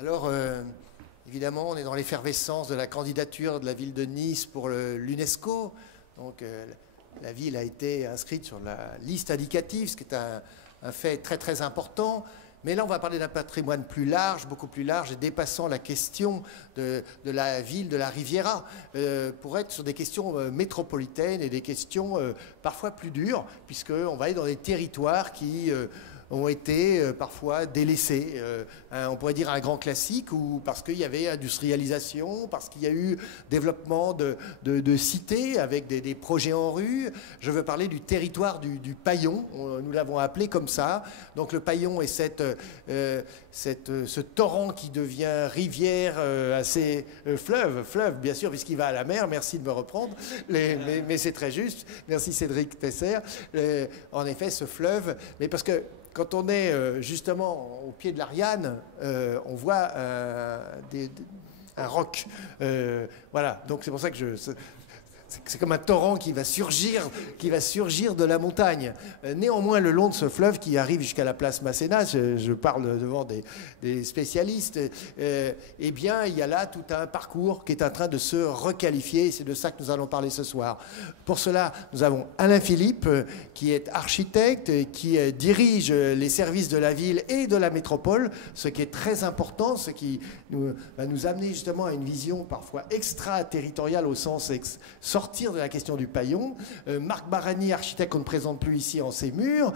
Alors, évidemment, on est dans l'effervescence de la candidature de la ville de Nice pour l'UNESCO. Donc, la ville a été inscrite sur la liste indicative, ce qui est un fait très très important. Mais là, on va parler d'un patrimoine plus large, beaucoup plus large, et dépassant la question de la ville, de la Riviera, pour être sur des questions métropolitaines et des questions parfois plus dures, puisqu'on va aller dans des territoires qui ont été parfois délaissés. On pourrait dire un grand classique, ou parce qu'il y avait industrialisation, parce qu'il y a eu développement de cités avec des projets en rue. Je veux parler du territoire du Paillon, nous l'avons appelé comme ça. Donc le Paillon est ce torrent qui devient rivière, assez fleuve bien sûr, puisqu'il va à la mer. Merci de me reprendre, mais c'est très juste. Merci Cédric Tesser. En effet, ce fleuve, mais parce que quand on est justement au pied de l'Ariane, on voit un roc. Voilà, donc c'est pour ça que c'est comme un torrent qui va surgir de la montagne. Néanmoins, le long de ce fleuve qui arrive jusqu'à la place Masséna, je parle devant des spécialistes, eh bien, il y a là tout un parcours qui est en train de se requalifier, et c'est de ça que nous allons parler ce soir. Pour cela, nous avons Alain Philippe, qui est architecte, qui dirige les services de la ville et de la métropole, ce qui est très important, ce qui va nous amener justement à une vision parfois extraterritoriale au sens sortir de la question du Paillon. Marc Barani, architecte qu'on ne présente plus ici en ces murs,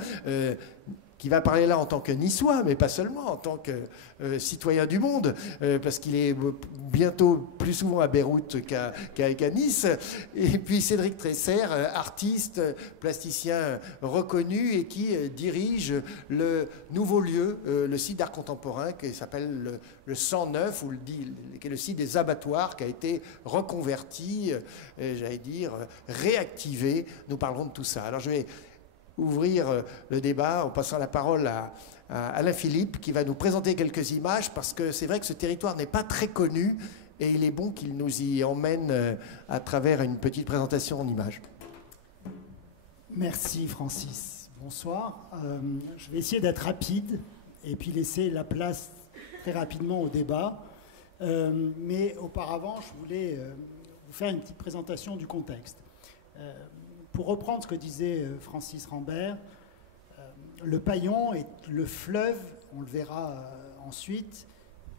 qui va parler là en tant que Niçois, mais pas seulement, en tant que citoyen du monde, parce qu'il est bientôt plus souvent à Beyrouth qu'à Nice. Et puis Cédric Tesser, artiste, plasticien reconnu et qui dirige le nouveau lieu, le site d'art contemporain qui s'appelle le 109, qui est le site des abattoirs, qui a été reconverti, j'allais dire, réactivé. Nous parlerons de tout ça. Alors je vais ouvrir le débat en passant la parole à Alain Philippe, qui va nous présenter quelques images, parce que c'est vrai que ce territoire n'est pas très connu et il est bon qu'il nous y emmène à travers une petite présentation en images. Merci Francis. Bonsoir. Je vais essayer d'être rapide et puis laisser la place très rapidement au débat. Mais auparavant, je voulais vous faire une petite présentation du contexte. Pour reprendre ce que disait Francis Rambert, le Paillon est le fleuve, on le verra ensuite,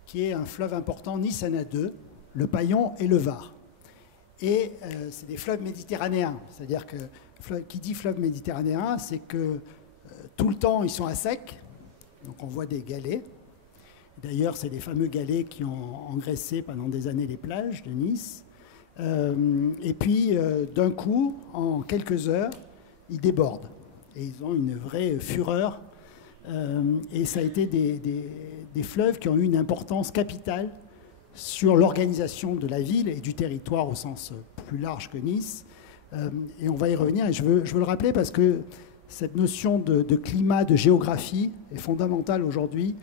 qui est un fleuve important. Nice en a deux, le Paillon et le Var. Et c'est des fleuves méditerranéens. C'est-à-dire que qui dit fleuve méditerranéen, c'est que tout le temps ils sont à sec, donc on voit des galets. D'ailleurs, c'est les fameux galets qui ont engraissé pendant des années les plages de Nice. Et puis, d'un coup, en quelques heures, ils débordent. Et ils ont une vraie fureur. Et ça a été des fleuves qui ont eu une importance capitale sur l'organisation de la ville et du territoire au sens plus large que Nice. Et on va y revenir. Et je veux le rappeler parce que cette notion de climat, de géographie est fondamentale aujourd'hui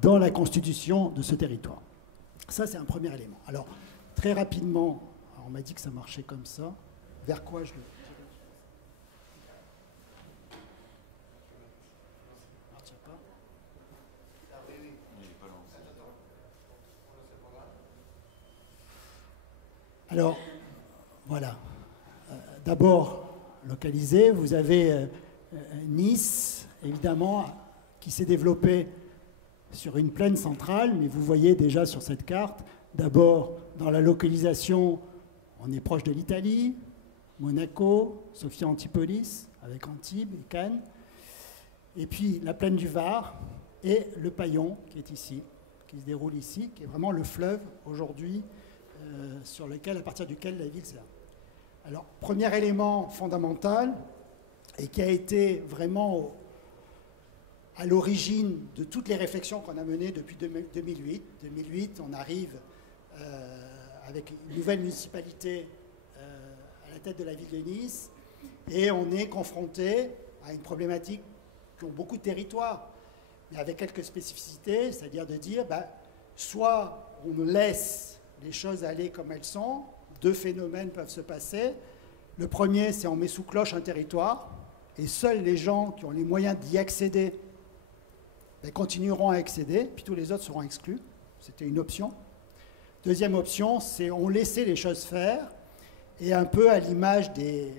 dans la constitution de ce territoire. Ça, c'est un premier élément. Alors, très rapidement, on m'a dit que ça marchait comme ça. Vers quoi je le... Alors, voilà. D'abord, localisé, vous avez Nice, évidemment, qui s'est développée sur une plaine centrale, mais vous voyez déjà sur cette carte, d'abord, dans la localisation, on est proche de l'Italie, Monaco, Sophia Antipolis, avec Antibes et Cannes, et puis la plaine du Var et le Paillon, qui est ici, qui se déroule ici, qui est vraiment le fleuve aujourd'hui à partir duquel la ville s'est. Alors, premier élément fondamental, et qui a été vraiment à l'origine de toutes les réflexions qu'on a menées depuis 2008. 2008, on arrive avec une nouvelle municipalité à la tête de la ville de Nice, et on est confronté à une problématique qui ont beaucoup de territoires, mais avec quelques spécificités, c'est-à-dire de dire, soit on laisse les choses aller comme elles sont, deux phénomènes peuvent se passer. Le premier, c'est on met sous cloche un territoire, et seuls les gens qui ont les moyens d'y accéder continueront à accéder, puis tous les autres seront exclus. c'était une option. Deuxième option, c'est on laissait les choses faire, et un peu à l'image des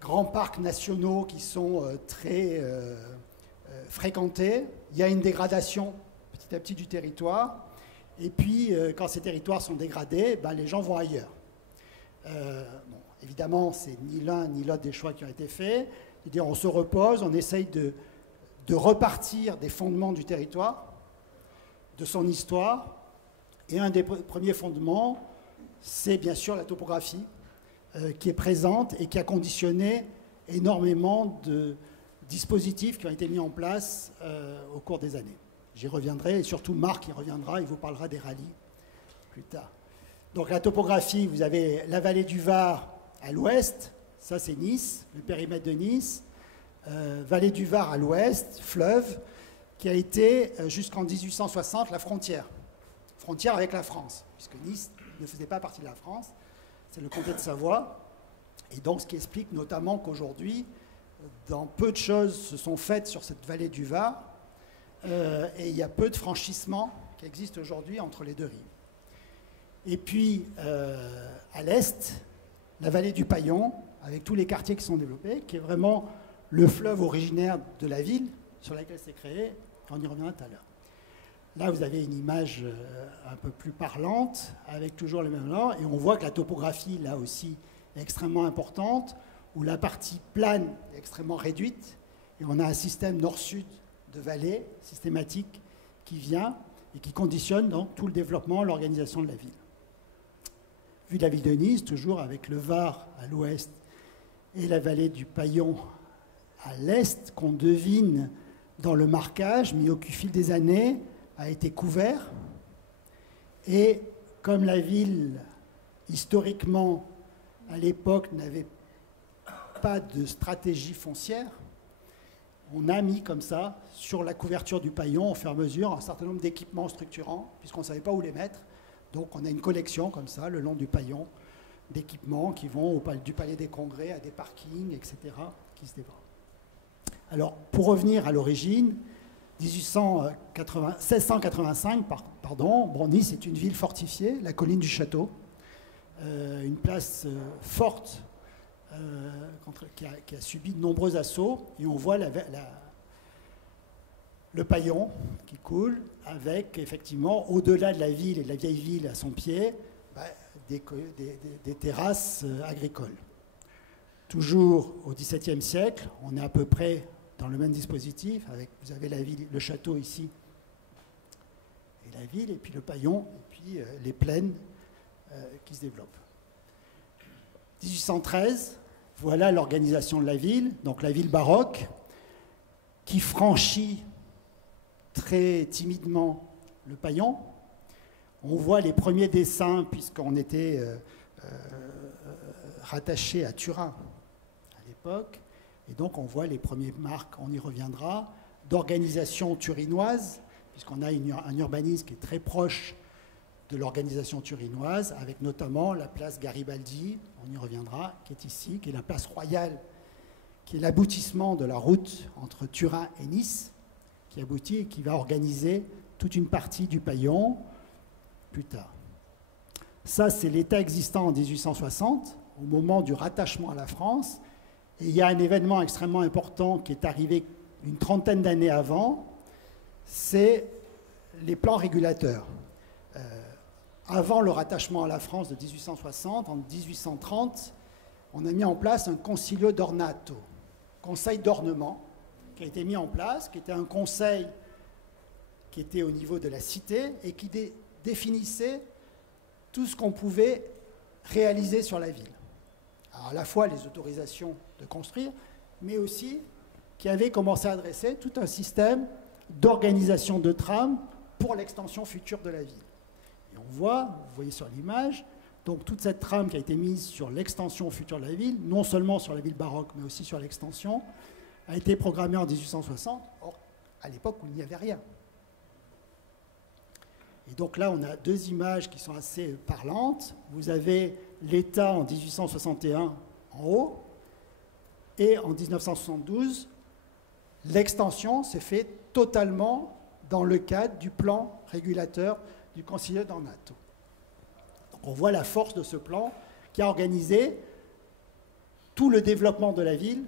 grands parcs nationaux qui sont très fréquentés, il y a une dégradation petit à petit du territoire, et puis quand ces territoires sont dégradés, ben, les gens vont ailleurs. Bon, évidemment, c'est ni l'un ni l'autre des choix qui ont été faits. C'est-à-dire, on se repose, on essaye de repartir des fondements du territoire, de son histoire. Et un des premiers fondements, c'est bien sûr la topographie qui est présente et qui a conditionné énormément de dispositifs qui ont été mis en place au cours des années. J'y reviendrai, et surtout Marc y reviendra, il vous parlera des rallyes plus tard. Donc la topographie, vous avez la vallée du Var à l'ouest, ça c'est Nice, le périmètre de Nice, vallée du Var à l'ouest, fleuve, qui a été jusqu'en 1860 la frontière avec la France, puisque Nice ne faisait pas partie de la France, c'est le comté de Savoie, et donc ce qui explique notamment qu'aujourd'hui, dans peu de choses se sont faites sur cette vallée du Var, et il y a peu de franchissements qui existent aujourd'hui entre les deux rives. Et puis, à l'est, la vallée du Paillon, avec tous les quartiers qui sont développés, qui est vraiment le fleuve originaire de la ville sur laquelle c'est créé. On y reviendra tout à l'heure. Là, vous avez une image un peu plus parlante, avec toujours le même nom, et on voit que la topographie, là aussi, est extrêmement importante, où la partie plane est extrêmement réduite, et on a un système nord-sud de vallées systématique qui vient et qui conditionne donc tout le développement, l'organisation de la ville. Vu de la ville de Nice, toujours avec le Var à l'ouest et la vallée du Paillon à l'est, qu'on devine dans le marquage, mais au fil des années a été couvert. Et comme la ville, historiquement, à l'époque, n'avait pas de stratégie foncière, on a mis comme ça, sur la couverture du Paillon, au fur et à mesure, un certain nombre d'équipements structurants, puisqu'on ne savait pas où les mettre. Donc on a une collection comme ça, le long du Paillon, d'équipements qui vont du Palais des Congrès à des parkings, etc., qui se développent. Alors, pour revenir à l'origine, 1685, bon, Nice est une ville fortifiée, la colline du Château, une place forte qui a subi de nombreux assauts, et on voit le Paillon qui coule, avec effectivement, au-delà de la ville et de la vieille ville à son pied, des terrasses agricoles. Toujours au XVIIe siècle, on est à peu près dans le même dispositif, avec, vous avez la ville, le château ici, et la ville, et puis le Paillon, et puis les plaines qui se développent. 1813, voilà l'organisation de la ville, donc la ville baroque, qui franchit très timidement le Paillon. On voit les premiers dessins, puisqu'on était rattaché à Turin à l'époque, et donc on voit les premières marques, on y reviendra, d'organisation turinoise, puisqu'on a un urbanisme qui est très proche de l'organisation turinoise, avec notamment la place Garibaldi, on y reviendra, qui est ici, qui est la place royale, qui est l'aboutissement de la route entre Turin et Nice, qui aboutit et qui va organiser toute une partie du Paillon plus tard. Ça, c'est l'état existant en 1860, au moment du rattachement à la France. Et il y a un événement extrêmement important qui est arrivé une trentaine d'années avant, c'est les plans régulateurs. Avant le rattachement à la France de 1860, en 1830, on a mis en place un concilio d'ornato, conseil d'ornement, qui a été mis en place, qui était un conseil qui était au niveau de la cité et qui définissait tout ce qu'on pouvait réaliser sur la ville. Alors, à la fois les autorisations de construire, mais aussi qui avait commencé à adresser tout un système d'organisation de trams pour l'extension future de la ville. Et on voit, vous voyez sur l'image, donc toute cette trame qui a été mise sur l'extension future de la ville, non seulement sur la ville baroque, mais aussi sur l'extension, a été programmée en 1860, or, à l'époque où il n'y avait rien. Et donc là, on a deux images qui sont assez parlantes. Vous avez l'État en 1861 en haut, et en 1972, l'extension s'est faite totalement dans le cadre du plan régulateur du Consiglio d'Ornato. Donc on voit la force de ce plan qui a organisé tout le développement de la ville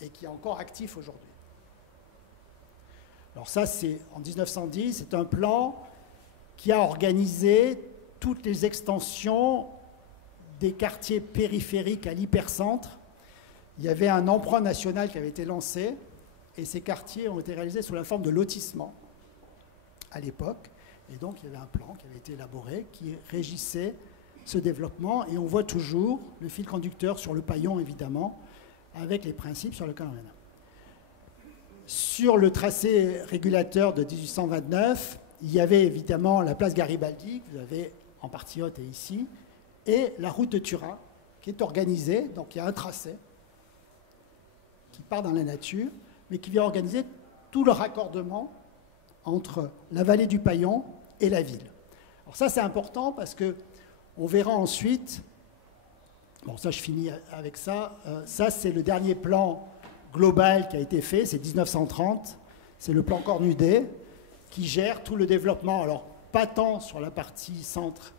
et qui est encore actif aujourd'hui. Alors ça, c'est en 1910, c'est un plan qui a organisé toutes les extensions des quartiers périphériques à l'hypercentre. Il y avait un emprunt national qui avait été lancé et ces quartiers ont été réalisés sous la forme de lotissement à l'époque. Et donc, il y avait un plan qui avait été élaboré qui régissait ce développement. Et on voit toujours le fil conducteur sur le paillon, évidemment, avec les principes sur lesquels on est. Sur le tracé régulateur de 1829, il y avait évidemment la place Garibaldi, que vous avez en partie haute et ici, et la route de Turin, qui est organisée. Donc, il y a un tracé qui part dans la nature, mais qui vient organiser tout le raccordement entre la vallée du Paillon et la ville. Alors ça, c'est important parce qu'on verra ensuite, bon ça je finis avec ça, ça c'est le dernier plan global qui a été fait, c'est 1930, c'est le plan Cornudet qui gère tout le développement, alors pas tant sur la partie centre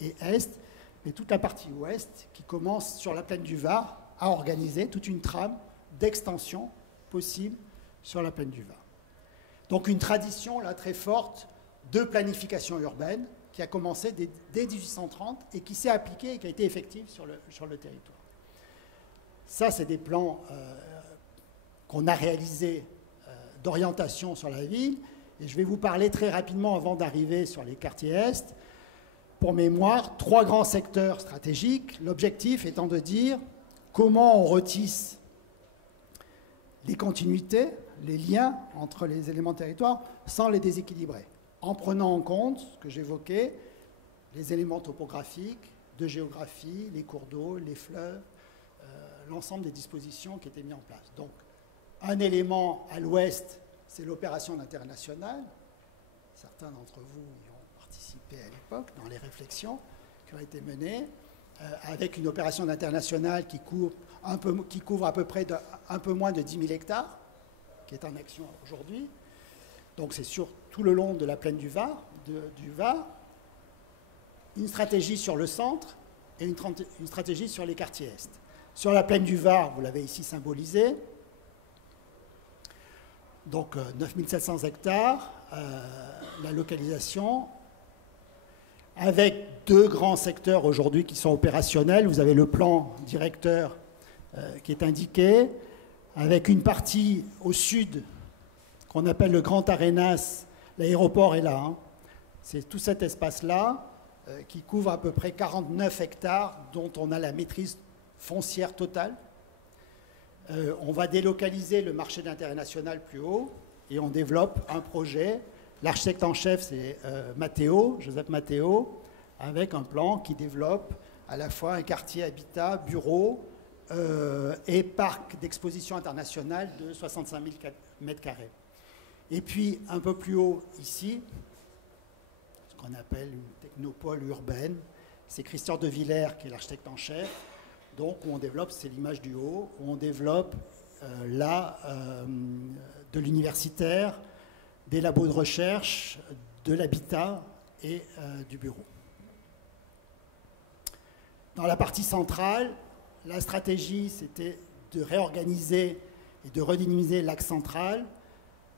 et est, mais toute la partie ouest qui commence sur la plaine du Var à organiser toute une trame d'extension possible sur la plaine du Var. Donc une tradition là très forte de planification urbaine qui a commencé dès 1830 et qui s'est appliquée et qui a été effective sur le territoire. Ça, c'est des plans qu'on a réalisés d'orientation sur la ville. Et je vais vous parler très rapidement avant d'arriver sur les quartiers est. Pour mémoire, 3 grands secteurs stratégiques. L'objectif étant de dire comment on retisse les continuités, les liens entre les éléments de territoire sans les déséquilibrer, en prenant en compte ce que j'évoquais, les éléments topographiques, de géographie, les cours d'eau, les fleuves, l'ensemble des dispositions qui étaient mises en place. Donc, un élément à l'ouest, c'est l'opération d'intérêt national. Certains d'entre vous y ont participé à l'époque dans les réflexions qui ont été menées, avec une opération d'intérêt national qui couvre à peu près un peu moins de 10 000 hectares, qui est en action aujourd'hui. Donc c'est sur tout le long de la plaine du Var, une stratégie sur le centre et une stratégie sur les quartiers est. Sur la plaine du Var, vous l'avez ici symbolisé, donc 9700 hectares, la localisation, avec 2 grands secteurs aujourd'hui qui sont opérationnels. Vous avez le plan directeur qui est indiqué, avec une partie au sud qu'on appelle le Grand Arenas. L'aéroport est là. Hein. C'est tout cet espace-là qui couvre à peu près 49 hectares dont on a la maîtrise foncière totale. On va délocaliser le marché d'intérêt national plus haut et on développe un projet. L'architecte en chef, c'est Joseph Matteo, avec un plan qui développe à la fois un quartier habitat, bureau et parc d'exposition internationale de 65 000 m². Et puis, un peu plus haut, ici, ce qu'on appelle une technopole urbaine, c'est Christian de Villers qui est l'architecte en chef, donc où on développe, c'est l'image du haut, où on développe de l'universitaire, des labos de recherche, de l'habitat et du bureau. Dans la partie centrale, la stratégie, c'était de réorganiser et de redynamiser l'axe central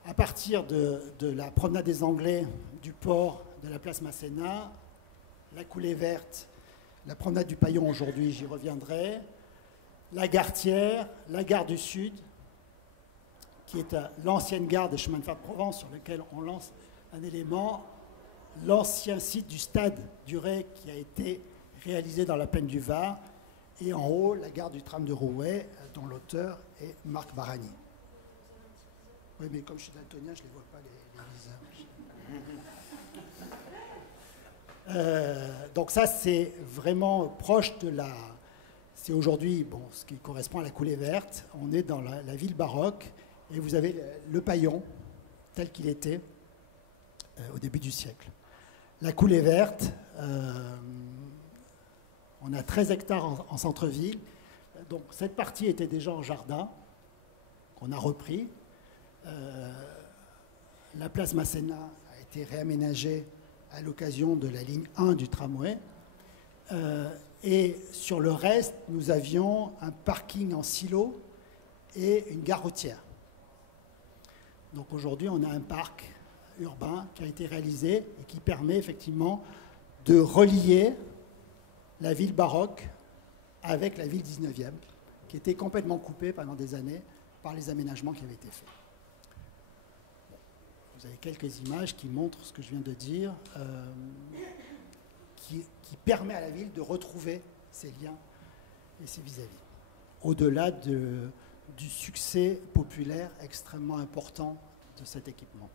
à partir de la promenade des Anglais, du port, de la place Masséna, la coulée verte, la promenade du Paillon aujourd'hui, j'y reviendrai, la gare Thiers, la gare du Sud, qui est l'ancienne gare des chemins de fer de Provence sur lequel on lance un élément, l'ancien site du stade du Ray qui a été réalisé dans la plaine du Var, et en haut, la gare du tram de Rouet, dont l'auteur est Marc Varagny. Oui, mais comme je suis daltonien, je ne les vois pas, les visages. Donc ça, c'est vraiment proche de la... C'est aujourd'hui, bon, ce qui correspond à la coulée verte. On est dans la ville baroque, et vous avez le Paillon, tel qu'il était au début du siècle. La coulée verte, on a 13 hectares en centre-ville. Donc cette partie était déjà en jardin, qu'on a repris. La place Masséna a été réaménagée à l'occasion de la ligne 1 du tramway. Et sur le reste, nous avions un parking en silo et une gare routière. Donc aujourd'hui, on a un parc urbain qui a été réalisé et qui permet effectivement de relier la ville baroque avec la ville 19e, qui était complètement coupée pendant des années par les aménagements qui avaient été faits. Vous avez quelques images qui montrent ce que je viens de dire, qui permet à la ville de retrouver ses liens et ses vis-à-vis, au-delà du succès populaire extrêmement important de cet équipement.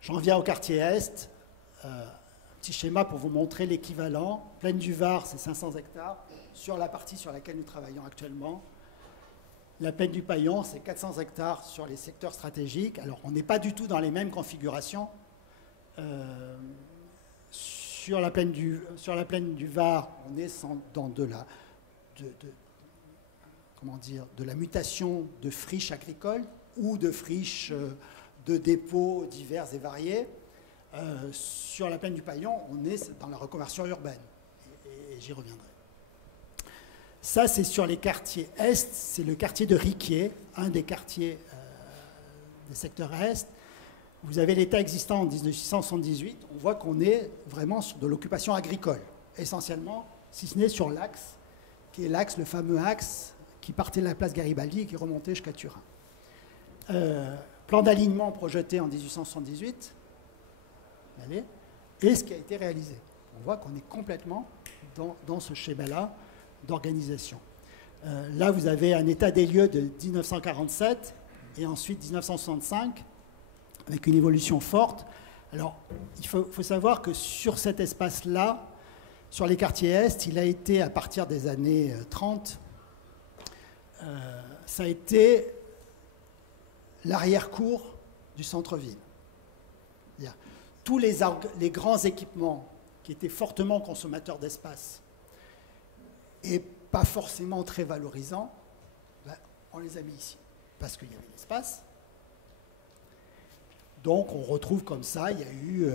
J'en viens au quartier Est. Petit schéma pour vous montrer l'équivalent. Plaine du Var, c'est 500 hectares, sur la partie sur laquelle nous travaillons actuellement. La plaine du Paillon, c'est 400 hectares sur les secteurs stratégiques. Alors, on n'est pas du tout dans les mêmes configurations. Sur la plaine du Var, on est dans de la mutation de friches agricoles ou de friches de dépôts divers et variés. Sur la plaine du Paillon, on est dans la reconversion urbaine. Et j'y reviendrai. Ça, c'est sur les quartiers Est. C'est le quartier de Riquier, un des quartiers des secteurs Est. Vous avez l'état existant en 1878. On voit qu'on est vraiment sur de l'occupation agricole, essentiellement, si ce n'est sur l'axe, qui est l'axe, le fameux axe qui partait de la place Garibaldi et qui remontait jusqu'à Turin. Plan d'alignement projeté en 1878. Allez, et ce qui a été réalisé. On voit qu'on est complètement dans ce schéma-là d'organisation. Là, vous avez un état des lieux de 1947 et ensuite 1965, avec une évolution forte. Alors, il faut savoir que sur cet espace-là, sur les quartiers Est, il a été, à partir des années 30, ça a été l'arrière-cour du centre-ville. Tous les grands équipements qui étaient fortement consommateurs d'espace et pas forcément très valorisants, on les a mis ici, parce qu'il y avait l'espace. Donc on retrouve comme ça, il y a eu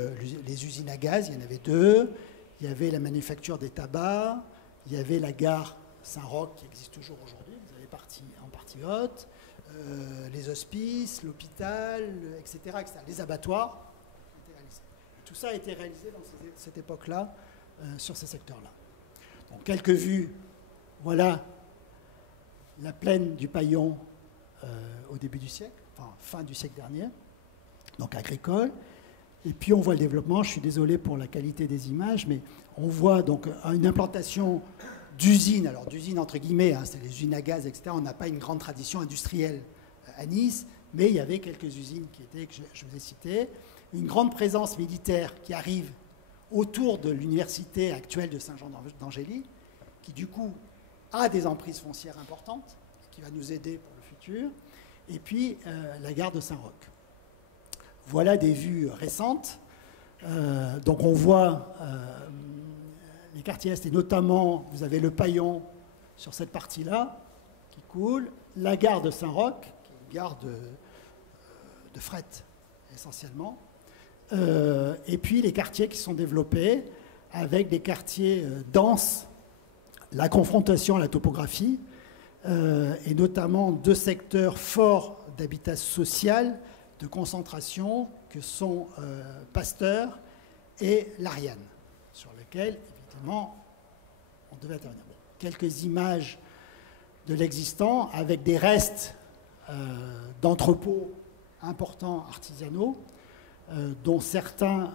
les usines à gaz, il y en avait deux, il y avait la manufacture des tabacs, il y avait la gare Saint-Roch qui existe toujours aujourd'hui, vous avez en partie haute, les hospices, l'hôpital, etc., les abattoirs. Tout ça a été réalisé dans cette époque-là, sur ces secteurs-là. Donc, quelques vues. Voilà la plaine du Paillon au début du siècle, enfin fin du siècle dernier, donc agricole. Et puis, on voit le développement. Je suis désolé pour la qualité des images, mais on voit donc une implantation d'usines, alors d'usines entre guillemets, c'est les usines à gaz, etc. On n'a pas une grande tradition industrielle à Nice, mais il y avait quelques usines que je vous ai citées. Une grande présence militaire qui arrive autour de l'université actuelle de Saint-Jean-d'Angély, qui du coup a des emprises foncières importantes, qui va nous aider pour le futur, et puis la gare de Saint-Roch. Voilà des vues récentes. Donc on voit les quartiers Est, et notamment, vous avez le Paillon sur cette partie-là, qui coule, la gare de Saint-Roch, qui est une gare de fret, essentiellement, et puis les quartiers qui sont développés avec des quartiers denses, la confrontation à la topographie, et notamment deux secteurs forts d'habitat social, de concentration, que sont Pasteur et l'Ariane, sur lesquels, évidemment, on devait intervenir. Bon, quelques images de l'existant, avec des restes d'entrepôts importants artisanaux, dont certains,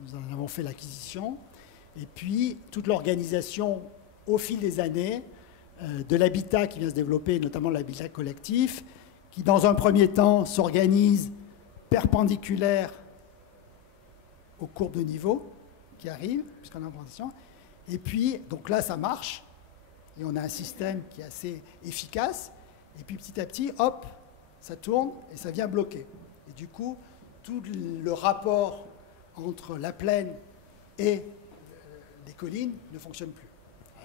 nous en avons fait l'acquisition, et puis toute l'organisation au fil des années de l'habitat qui vient se développer, notamment l'habitat collectif, qui dans un premier temps s'organise perpendiculaire aux courbes de niveau qui arrivent, puisqu'on a en transition, et puis donc là ça marche, et on a un système qui est assez efficace, et puis petit à petit, hop, ça tourne et ça vient bloquer. Et du coup, tout le rapport entre la plaine et les collines ne fonctionne plus,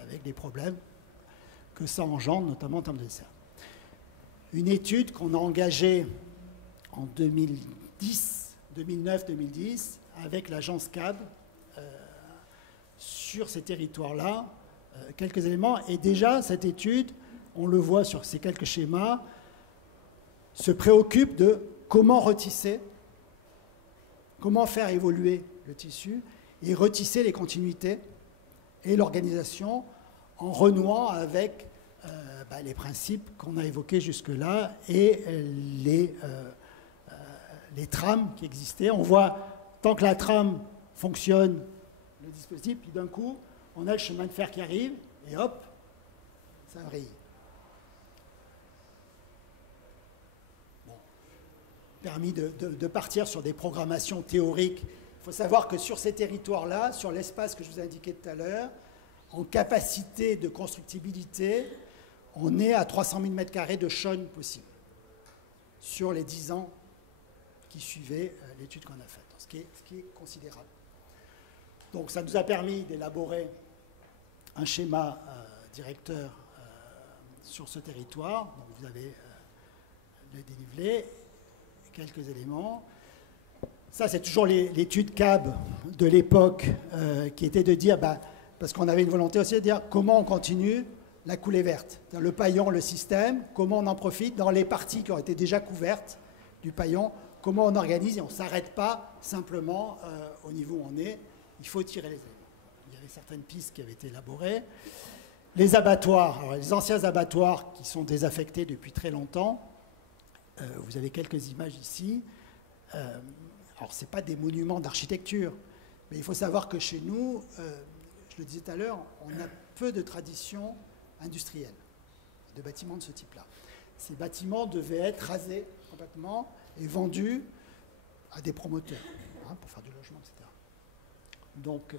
avec des problèmes que ça engendre, notamment en termes de dessert. Une étude qu'on a engagée en 2010, 2009-2010 avec l'agence CAB sur ces territoires-là, quelques éléments. Et déjà, cette étude, on le voit sur ces quelques schémas, se préoccupe de comment retisser, comment faire évoluer le tissu et retisser les continuités et l'organisation en renouant avec les principes qu'on a évoqués jusque-là et les trames qui existaient. On voit, tant que la trame fonctionne, le dispositif, puis d'un coup, on a le chemin de fer qui arrive, et hop, ça vrille. Bon. Permis de partir sur des programmations théoriques. Il faut savoir que sur ces territoires-là, sur l'espace que je vous ai indiqué tout à l'heure, en capacité de constructibilité, on est à 300 000 m² de chaunes possible sur les 10 ans qui suivaient l'étude qu'on a faite, ce qui est considérable. Donc ça nous a permis d'élaborer un schéma directeur sur ce territoire. Donc vous avez le dénivelé, quelques éléments. Ça, c'est toujours l'étude CAB de l'époque qui était de dire, parce qu'on avait une volonté aussi de dire comment on continue la coulée verte. Le paillon, le système, comment on en profite dans les parties qui ont été déjà couvertes du paillon, comment on organise et on ne s'arrête pas simplement au niveau où on est. Il faut tirer les éléments. Il y avait certaines pistes qui avaient été élaborées. Les abattoirs, alors les anciens abattoirs qui sont désaffectés depuis très longtemps, vous avez quelques images ici. Alors, ce n'est pas des monuments d'architecture, mais il faut savoir que chez nous, je le disais tout à l'heure, on a peu de tradition industrielle de bâtiments de ce type-là. Ces bâtiments devaient être rasés complètement et vendus à des promoteurs pour faire du logement, etc. Donc,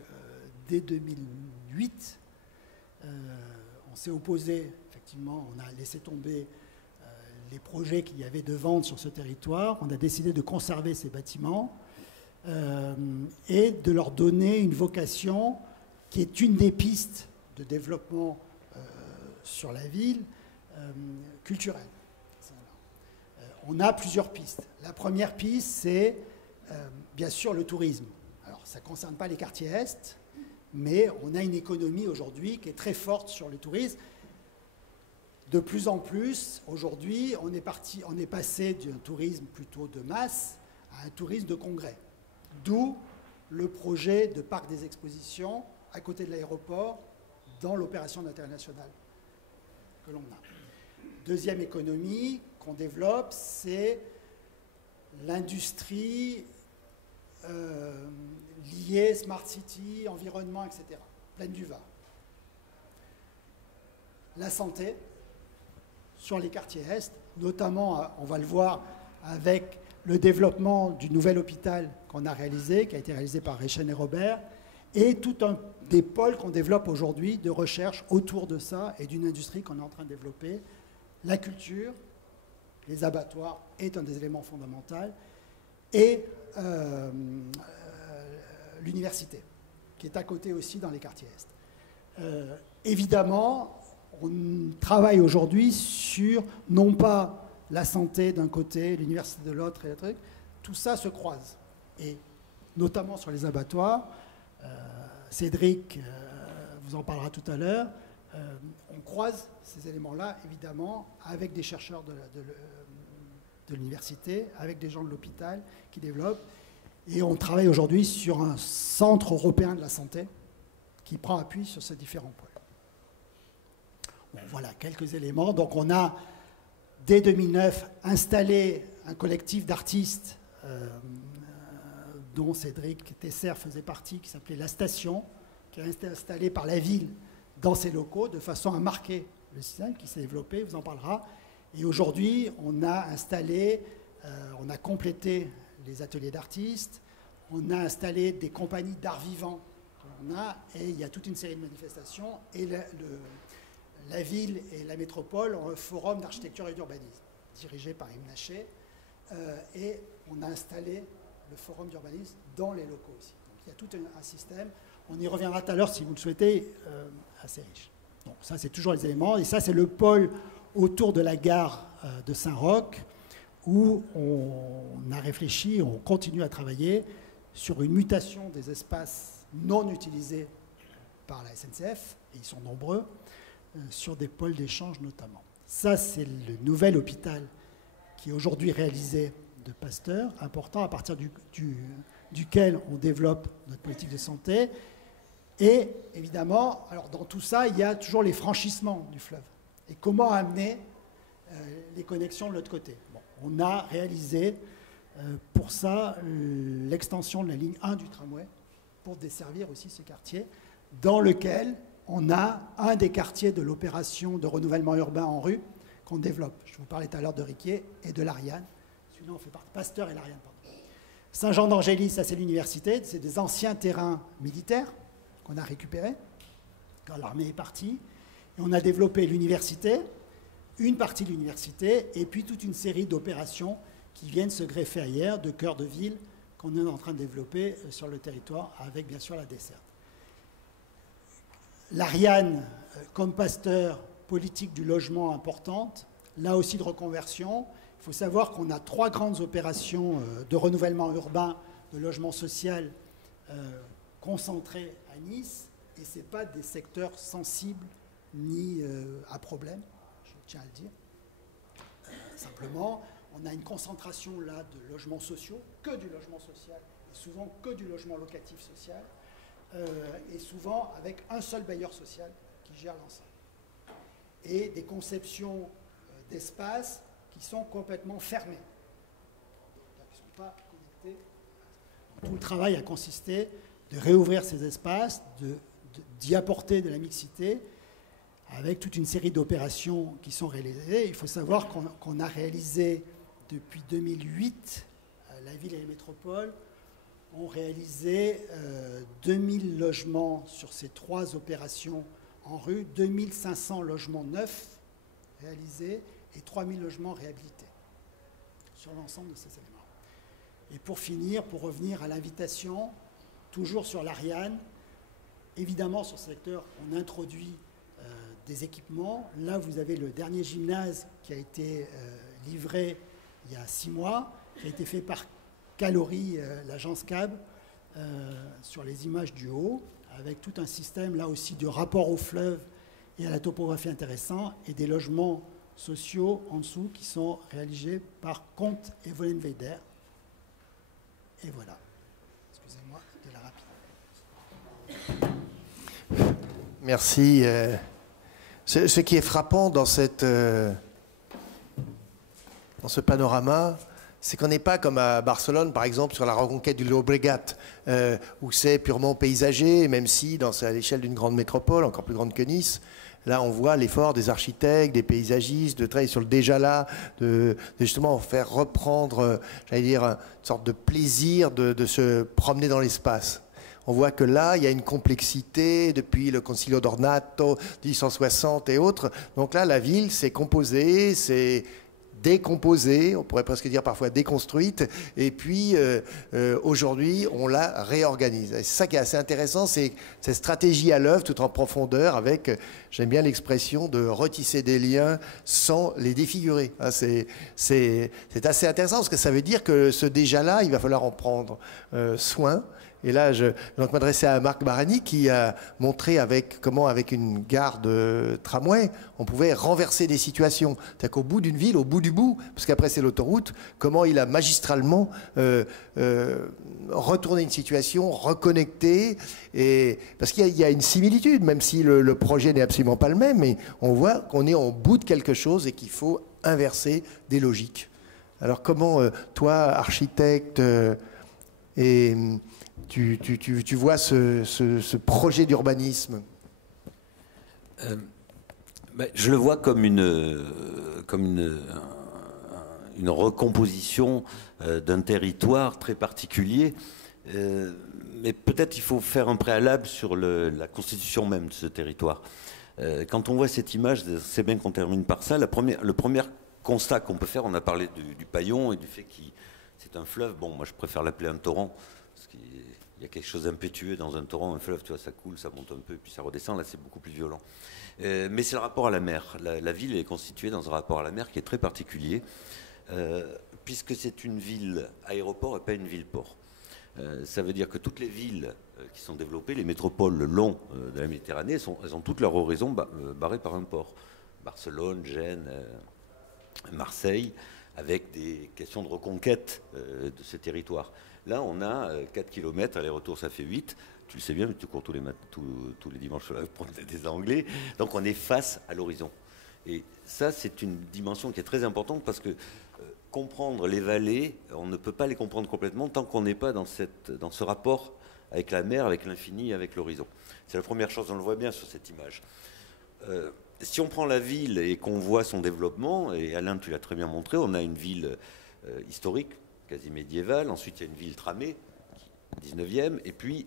dès 2008, on s'est opposé, effectivement, on a laissé tomber les projets qu'il y avait de vente sur ce territoire. On a décidé de conserver ces bâtiments et de leur donner une vocation qui est une des pistes de développement sur la ville culturelle. On a plusieurs pistes. La première piste, c'est bien sûr le tourisme. Alors, ça ne concerne pas les quartiers Est, mais on a une économie aujourd'hui qui est très forte sur le tourisme. De plus en plus, aujourd'hui, on est passé d'un tourisme plutôt de masse à un tourisme de congrès. D'où le projet de parc des expositions à côté de l'aéroport dans l'opération d'intérêt national que l'on a. Deuxième économie qu'on développe, c'est l'industrie liée Smart City, environnement, etc. Plaine du Var. La santé, sur les quartiers Est, notamment, on va le voir avec le développement du nouvel hôpital qu'on a réalisé, qui a été réalisé par Réchen et Robert, et tout un des pôles qu'on développe aujourd'hui de recherche autour de ça et d'une industrie qu'on est en train de développer. La culture, les abattoirs est un des éléments fondamentaux, et l'université, qui est à côté aussi dans les quartiers Est. Évidemment, on travaille aujourd'hui sur, non pas la santé d'un côté, l'université de l'autre, et tout ça se croise. Et notamment sur les abattoirs, Cédric vous en parlera tout à l'heure, on croise ces éléments-là, évidemment, avec des chercheurs de l'université, avec des gens de l'hôpital qui développent. Et on travaille aujourd'hui sur un centre européen de la santé qui prend appui sur ces différents pôles. Bon, voilà, quelques éléments. Donc on a, dès 2009, installé un collectif d'artistes dont Cédric Tesser faisait partie, qui s'appelait La Station, qui a été installé par la ville dans ses locaux, de façon à marquer le système qui s'est développé, vous en parlera. Et aujourd'hui, on a installé, on a complété les ateliers d'artistes, on a installé des compagnies d'art vivant, et il y a toute une série de manifestations, et la ville et la métropole ont un forum d'architecture et d'urbanisme, dirigé par Yves Naché, et on a installé le forum d'urbanisme dans les locaux aussi. Donc il y a tout un système, on y reviendra tout à l'heure si vous le souhaitez, assez riche. Donc ça c'est toujours les éléments, et ça c'est le pôle autour de la gare de Saint-Roch, où on a réfléchi, on continue à travailler sur une mutation des espaces non utilisés par la SNCF, et ils sont nombreux, sur des pôles d'échange notamment. Ça, c'est le nouvel hôpital qui est aujourd'hui réalisé de Pasteur, important à partir duquel on développe notre politique de santé. Et évidemment, alors dans tout ça, il y a toujours les franchissements du fleuve. Et comment amener les connexions de l'autre côté. Bon, on a réalisé pour ça l'extension de la ligne 1 du tramway pour desservir aussi ce quartier dans lequel on a un des quartiers de l'opération de renouvellement urbain en rue qu'on développe. Je vous parlais tout à l'heure de Riquier et de l'Ariane. Celui-là, on fait partie. Pasteur et l'Ariane, pardon. Saint-Jean-d'Angély, ça c'est l'université. C'est des anciens terrains militaires qu'on a récupérés quand l'armée est partie. Et on a développé l'université, une partie de l'université, et puis toute une série d'opérations qui viennent se greffer ailleurs, de cœur de ville, qu'on est en train de développer sur le territoire, avec bien sûr la desserte. L'Ariane, comme Pasteur, politique du logement importante, là aussi de reconversion. Il faut savoir qu'on a 3 grandes opérations de renouvellement urbain, de logement social concentrées à Nice, et ce n'est pas des secteurs sensibles ni à problème, je tiens à le dire. Simplement, on a une concentration là de logements sociaux, que du logement social, et souvent que du logement locatif social, et souvent avec un seul bailleur social qui gère l'ensemble. Et des conceptions d'espace qui sont complètement fermées, qui ne sont pas connectées. Tout le travail a consisté de réouvrir ces espaces, d'y apporter de la mixité, avec toute une série d'opérations qui sont réalisées. Il faut savoir qu'on a réalisé depuis 2008, la ville et les métropoles ont réalisé 2000 logements sur ces 3 opérations en rue, 2500 logements neufs réalisés et 3000 logements réhabilités sur l'ensemble de ces éléments. Et pour finir, pour revenir à l'invitation, toujours sur l'Ariane, évidemment sur ce secteur, on introduit des équipements. Là, vous avez le dernier gymnase qui a été livré il y a 6 mois, qui a été fait par Calorie, l'agence CAB, sur les images du haut, avec tout un système, là aussi, de rapport au fleuve et à la topographie intéressant, et des logements sociaux en dessous qui sont réalisés par Comte et Vollenweider. Et voilà. Excusez-moi de la rapide. Merci. Ce qui est frappant dans ce panorama, c'est qu'on n'est pas comme à Barcelone, par exemple, sur la reconquête du Llobregat, où c'est purement paysager, même si, à l'échelle d'une grande métropole, encore plus grande que Nice, là, on voit l'effort des architectes, des paysagistes, de travailler sur le déjà là, de justement faire reprendre, j'allais dire, une sorte de plaisir de se promener dans l'espace. On voit que là, il y a une complexité depuis le Concilio d'Ornato, 1860 et autres. Donc là, la ville s'est composée, s'est décomposée, on pourrait presque dire parfois déconstruite, et puis aujourd'hui, on la réorganise. Et c'est ça qui est assez intéressant, c'est cette stratégie à l'œuvre, tout en profondeur, avec, j'aime bien l'expression, de retisser des liens sans les défigurer. C'est assez intéressant, parce que ça veut dire que ce déjà-là, il va falloir en prendre soin. Et là, je m'adressais à Marc Barani qui a montré comment, avec une gare de tramway, on pouvait renverser des situations. C'est-à-dire qu'au bout d'une ville, au bout du bout, parce qu'après c'est l'autoroute, comment il a magistralement retourné une situation, reconnecté. Parce qu'il y a une similitude, même si le projet n'est absolument pas le même, mais on voit qu'on est au bout de quelque chose et qu'il faut inverser des logiques. Alors comment, toi, architecte, tu vois ce projet d'urbanisme? Je le vois comme une recomposition d'un territoire très particulier. Mais peut-être il faut faire un préalable sur la constitution même de ce territoire. Quand on voit cette image, c'est bien qu'on termine par ça. Le premier constat qu'on peut faire, on a parlé du Paillon et du fait que c'est un fleuve. Bon, moi je préfère l'appeler un torrent, parce qu'il y a quelque chose d'impétueux dans un torrent. Un fleuve, tu vois, ça coule, ça monte un peu, puis ça redescend. Là, c'est beaucoup plus violent. Mais c'est le rapport à la mer. La ville est constituée dans un rapport à la mer qui est très particulier. puisque c'est une ville aéroport et pas une ville-port. Ça veut dire que toutes les villes qui sont développées, les métropoles le long de la Méditerranée, elles ont toutes leur horizon barré par un port. Barcelone, Gênes, Marseille, avec des questions de reconquête de ces territoires. Là, on a 4 km, aller-retour, ça fait 8. Tu le sais bien, mais tu cours tous les dimanches pour des Anglais. Donc on est face à l'horizon. Et ça, c'est une dimension qui est très importante parce que comprendre les vallées, on ne peut pas les comprendre complètement tant qu'on n'est pas dans ce rapport avec la mer, avec l'infini, avec l'horizon. C'est la première chose, on le voit bien sur cette image. Si on prend la ville et qu'on voit son développement, et Alain, tu l'as très bien montré, on a une ville historique, quasi médiévale, ensuite il y a une ville tramée, 19e, et puis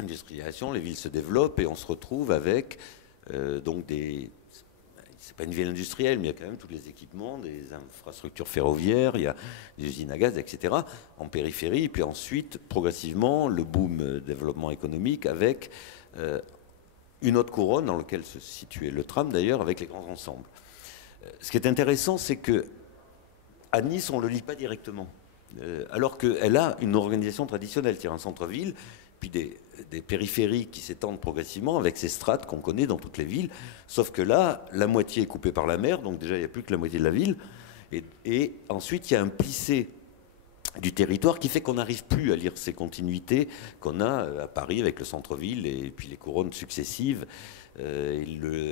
industrialisation, les villes se développent et on se retrouve avec donc c'est pas une ville industrielle, mais il y a quand même tous les équipements, des infrastructures ferroviaires, il y a des usines à gaz, etc., en périphérie. Et puis ensuite, progressivement, le boom développement économique avec une autre couronne dans laquelle se situait le tram, d'ailleurs, avec les grands ensembles. Ce qui est intéressant, c'est que à Nice, on ne le lit pas directement, alors qu'elle a une organisation traditionnelle, c'est-à-dire un centre-ville, puis des périphéries qui s'étendent progressivement avec ces strates qu'on connaît dans toutes les villes. Sauf que là, la moitié est coupée par la mer, donc déjà il n'y a plus que la moitié de la ville. Et ensuite, il y a un plissé du territoire qui fait qu'on n'arrive plus à lire ces continuités qu'on a à Paris avec le centre-ville et puis les couronnes successives et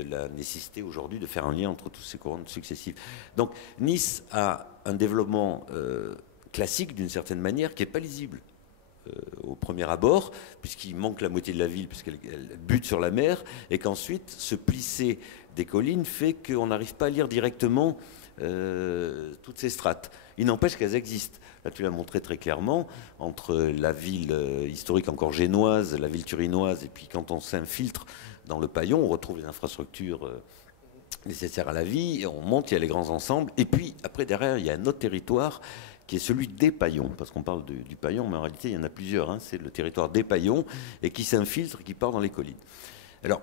la nécessité aujourd'hui de faire un lien entre toutes ces couronnes successives. Donc Nice a un développement classique d'une certaine manière qui n'est pas lisible au premier abord, puisqu'il manque la moitié de la ville, puisqu'elle bute sur la mer, et qu'ensuite, ce plissé des collines fait qu'on n'arrive pas à lire directement toutes ces strates. Il n'empêche qu'elles existent. Là, tu l'as montré très clairement, entre la ville historique encore génoise, la ville turinoise, et puis quand on s'infiltre dans le Paillon, on retrouve les infrastructures nécessaires à la vie, et on monte, il y a les grands ensembles, et puis après, derrière, il y a un autre territoire qui est celui des Paillons, parce qu'on parle du Paillon, mais en réalité, il y en a plusieurs. Hein, c'est le territoire des Paillons, et qui s'infiltre, qui part dans les collines. Alors,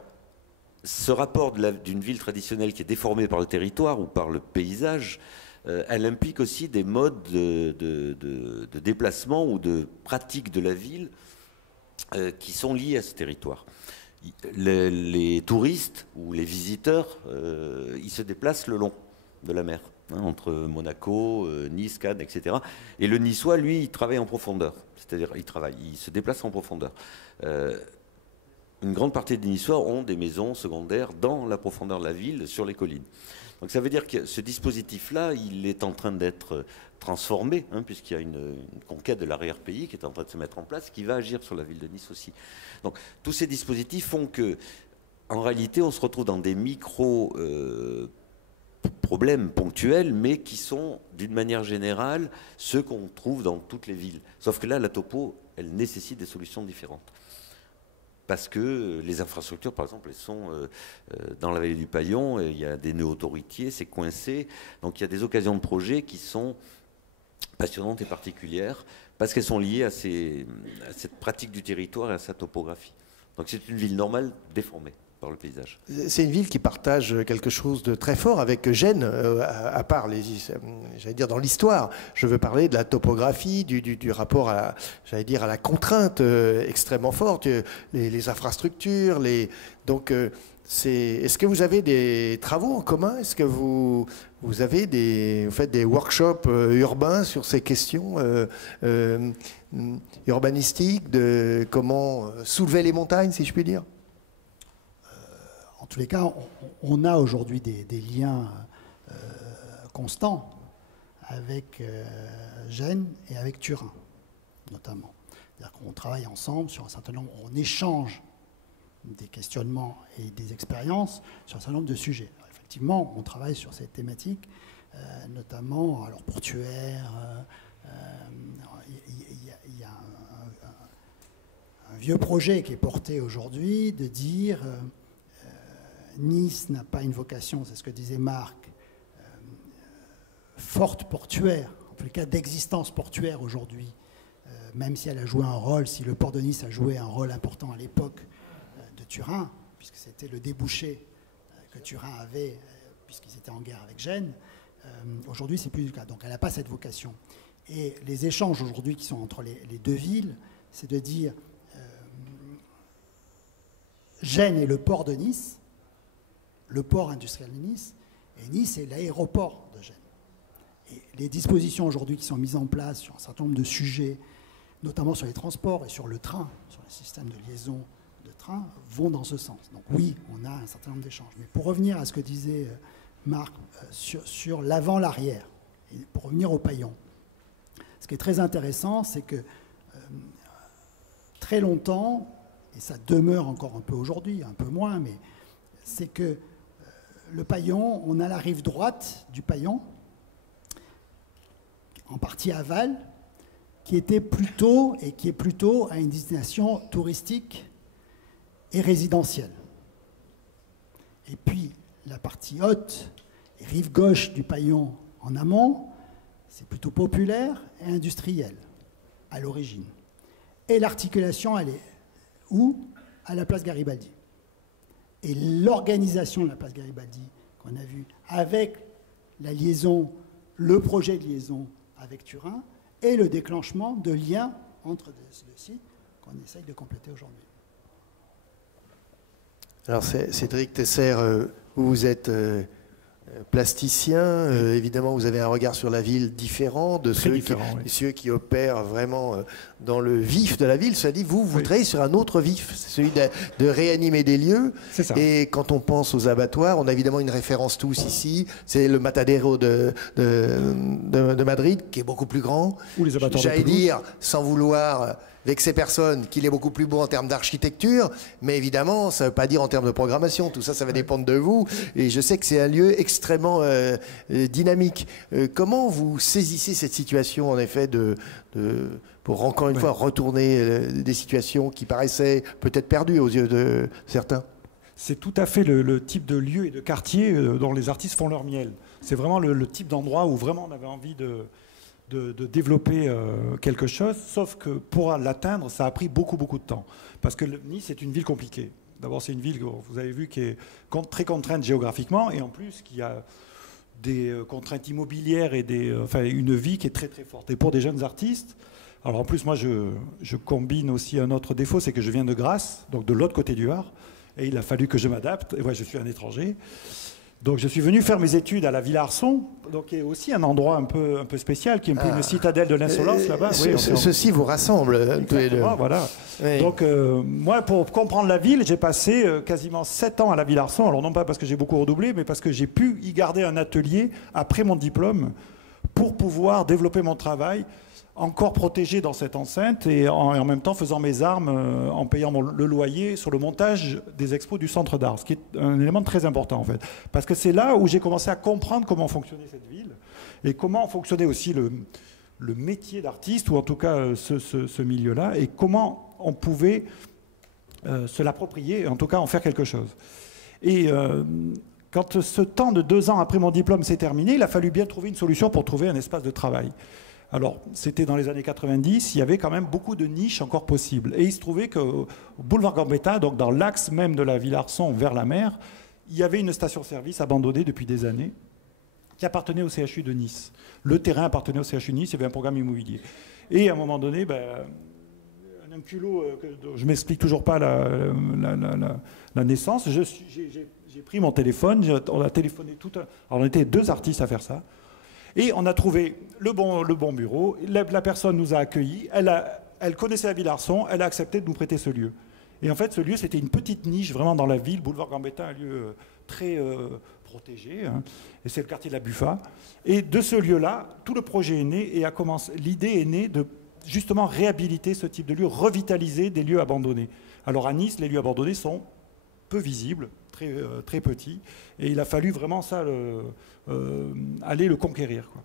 ce rapport d'une ville traditionnelle qui est déformée par le territoire ou par le paysage, elle implique aussi des modes de déplacement ou de pratique de la ville qui sont liés à ce territoire. Les touristes ou les visiteurs, ils se déplacent le long de la mer. Entre Monaco, Nice, Cannes, etc. Et le Niçois, lui, il travaille en profondeur. C'est-à-dire, il se déplace en profondeur. Une grande partie des Niçois ont des maisons secondaires dans la profondeur de la ville, sur les collines. Donc ça veut dire que ce dispositif-là, il est en train d'être transformé, puisqu'il y a une conquête de l'arrière-pays qui est en train de se mettre en place, qui va agir sur la ville de Nice aussi. Donc tous ces dispositifs font que, en réalité, on se retrouve dans des problèmes ponctuels, mais qui sont, d'une manière générale, ceux qu'on trouve dans toutes les villes. Sauf que là, la topo, elle nécessite des solutions différentes. Parce que les infrastructures, par exemple, elles sont dans la vallée du Paillon, il y a des nœuds autoroutiers, c'est coincé. Donc il y a des occasions de projets qui sont passionnantes et particulières, parce qu'elles sont liées à cette pratique du territoire et à sa topographie. Donc c'est une ville normale déformée par le paysage. C'est une ville qui partage quelque chose de très fort avec Gênes, à part, j'allais dire, dans l'histoire. Je veux parler de la topographie, du rapport à la contrainte extrêmement forte, les infrastructures. Donc, est-ce que vous avez des travaux en commun? Est-ce que vous faites des workshops urbains sur ces questions urbanistiques, de comment soulever les montagnes, si je puis dire? En tous les cas, on a aujourd'hui des liens constants avec Gênes et avec Turin, notamment. C'est-à-dire qu'on travaille ensemble sur un certain nombre, on échange des questionnements et des expériences sur un certain nombre de sujets. Alors, effectivement, on travaille sur cette thématique, notamment portuaire. Il y a un vieux projet qui est porté aujourd'hui de dire... Nice n'a pas une vocation, c'est ce que disait Marc, forte portuaire, en tout cas d'existence portuaire aujourd'hui, même si elle a joué un rôle, si le port de Nice a joué un rôle important à l'époque de Turin, puisque c'était le débouché que Turin avait, puisqu'ils étaient en guerre avec Gênes, Aujourd'hui, c'est plus le cas. Donc, elle n'a pas cette vocation. Et les échanges aujourd'hui qui sont entre les deux villes, c'est de dire Gênes est le port de Nice, le port industriel de Nice, et Nice est l'aéroport de Gênes. Et les dispositions aujourd'hui qui sont mises en place sur un certain nombre de sujets, notamment sur les transports et sur le train, sur les systèmes de liaison de train, vont dans ce sens. Donc oui, on a un certain nombre d'échanges. Mais pour revenir à ce que disait Marc sur l'avant, l'arrière, et pour revenir au paillon, ce qui est très intéressant, c'est que très longtemps, et ça demeure encore un peu aujourd'hui, un peu moins, mais c'est que le paillon, on a la rive droite du paillon, en partie aval, qui était plutôt, et qui est plutôt à une destination touristique et résidentielle. Et puis, la partie haute, et rive gauche du paillon en amont, c'est plutôt populaire et industriel, à l'origine. Et l'articulation, elle est où? À la place Garibaldi. Et l'organisation de la place Garibaldi, qu'on a vu avec la liaison, le projet de liaison avec Turin, et le déclenchement de liens entre les deux sites qu'on essaye de compléter aujourd'hui. Alors Cédric Tesser, vous êtes plasticien, évidemment vous avez un regard sur la ville différent de ceux qui opèrent vraiment dans le vif de la ville. Cela dit, vous travaillez sur un autre vif, c'est celui de réanimer des lieux. C'est ça. Et quand on pense aux abattoirs, on a évidemment une référence tous ici, c'est le Matadero de Madrid, qui est beaucoup plus grand. Ou les abattoirs de J'allais Toulouse. dire, sans vouloir vexer personne, qu'il est beaucoup plus beau en termes d'architecture, mais évidemment, ça ne veut pas dire en termes de programmation. Tout ça, ça va dépendre de vous. Et je sais que c'est un lieu extrêmement dynamique. Comment vous saisissez cette situation, en effet, pour encore une fois retourner des situations qui paraissaient peut-être perdues aux yeux de certains? C'est tout à fait le type de lieu et de quartier dont les artistes font leur miel. C'est vraiment le type d'endroit où vraiment on avait envie de développer quelque chose, sauf que pour l'atteindre, ça a pris beaucoup de temps. Parce que Nice est une ville compliquée. D'abord, c'est une ville, vous avez vu, qui est très contrainte géographiquement, et en plus, qui a des contraintes immobilières et une vie qui est très forte. Et pour des jeunes artistes, alors en plus, moi, je combine aussi un autre défaut, c'est que je viens de Grasse, donc de l'autre côté du Var, et il a fallu que je m'adapte. Et ouais, je suis un étranger. Donc je suis venu faire mes études à la Villa Arson, donc qui est aussi un endroit un peu spécial, qui est un peu une citadelle de l'insolence là-bas. Ceci vous rassemble tous les deux. Voilà. Oui. Donc moi, pour comprendre la ville, j'ai passé quasiment 7 ans à la Villa Arson. Alors non pas parce que j'ai beaucoup redoublé, mais parce que j'ai pu y garder un atelier après mon diplôme pour pouvoir développer mon travail, encore protégé dans cette enceinte et en même temps faisant mes armes en payant le loyer sur le montage des expos du centre d'art, ce qui est un élément très important en fait. Parce que c'est là où j'ai commencé à comprendre comment fonctionnait cette ville et comment fonctionnait aussi le métier d'artiste, ou en tout cas ce milieu-là, et comment on pouvait se l'approprier, en tout cas en faire quelque chose. Et quand ce temps de 2 ans après mon diplôme s'est terminé, il a fallu bien trouver une solution pour trouver un espace de travail. Alors, c'était dans les années 90, il y avait quand même beaucoup de niches encore possibles. Et il se trouvait qu'au boulevard Gambetta, donc dans l'axe même de la Villa Arson vers la mer, il y avait une station-service abandonnée depuis des années qui appartenait au CHU de Nice. Le terrain appartenait au CHU de Nice, il y avait un programme immobilier. Et à un moment donné, un culot, je ne m'explique toujours pas la naissance, j'ai pris mon téléphone, on a téléphoné alors on était 2 artistes à faire ça. Et on a trouvé le bon bureau. La personne nous a accueillis. Elle connaissait la Villa Arson. Elle a accepté de nous prêter ce lieu. Et en fait, ce lieu, c'était une petite niche vraiment dans la ville. Boulevard Gambetta, un lieu très protégé. Hein, et c'est le quartier de la Buffa. Et de ce lieu-là, tout le projet est né et a commencé. L'idée est née de justement réhabiliter ce type de lieu, revitaliser des lieux abandonnés. Alors à Nice, les lieux abandonnés sont peu visibles, très petits. Et il a fallu vraiment aller le conquérir, quoi.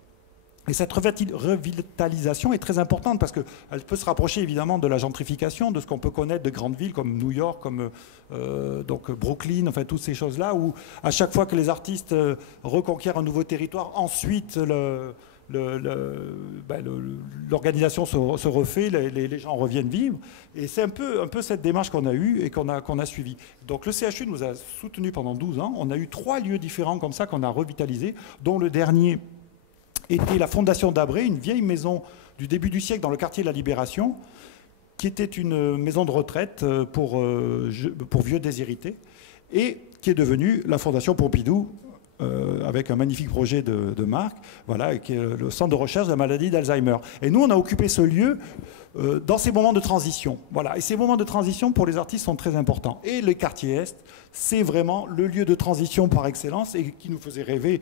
Et cette revitalisation est très importante parce qu'elle peut se rapprocher évidemment de la gentrification, de ce qu'on peut connaître de grandes villes comme New York, comme donc Brooklyn, enfin toutes ces choses-là, où à chaque fois que les artistes reconquièrent un nouveau territoire, ensuite l'organisation se refait, les gens reviennent vivre. Et c'est un peu cette démarche qu'on a eue et qu'on a suivie. Donc le CHU nous a soutenus pendant 12 ans. On a eu 3 lieux différents comme ça qu'on a revitalisés, dont le dernier était la Fondation d'Abré, une vieille maison du début du siècle dans le quartier de la Libération, qui était une maison de retraite pour vieux déshérités, et qui est devenue la Fondation Pompidou, avec un magnifique projet de Marc, voilà, qui est le centre de recherche de la maladie d'Alzheimer. Et nous, on a occupé ce lieu dans ces moments de transition. Voilà. Et ces moments de transition, pour les artistes, sont très importants. Et les quartiers Est, c'est vraiment le lieu de transition par excellence et qui nous faisait rêver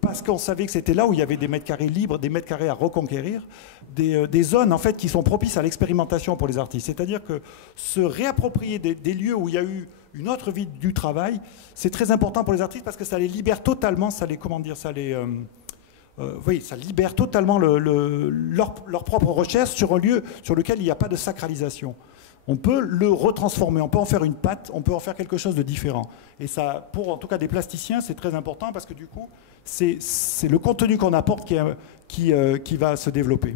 parce qu'on savait que c'était là où il y avait des mètres carrés libres, des mètres carrés à reconquérir, des zones en fait qui sont propices à l'expérimentation pour les artistes. C'est-à-dire que se réapproprier des lieux où il y a eu une autre vie du travail, c'est très important pour les artistes parce que ça les libère totalement, ça libère totalement leur propre recherche sur un lieu sur lequel il n'y a pas de sacralisation. On peut le retransformer, on peut en faire une patte, on peut en faire quelque chose de différent. Et ça, pour en tout cas des plasticiens, c'est très important parce que du coup, c'est le contenu qu'on apporte qui va se développer.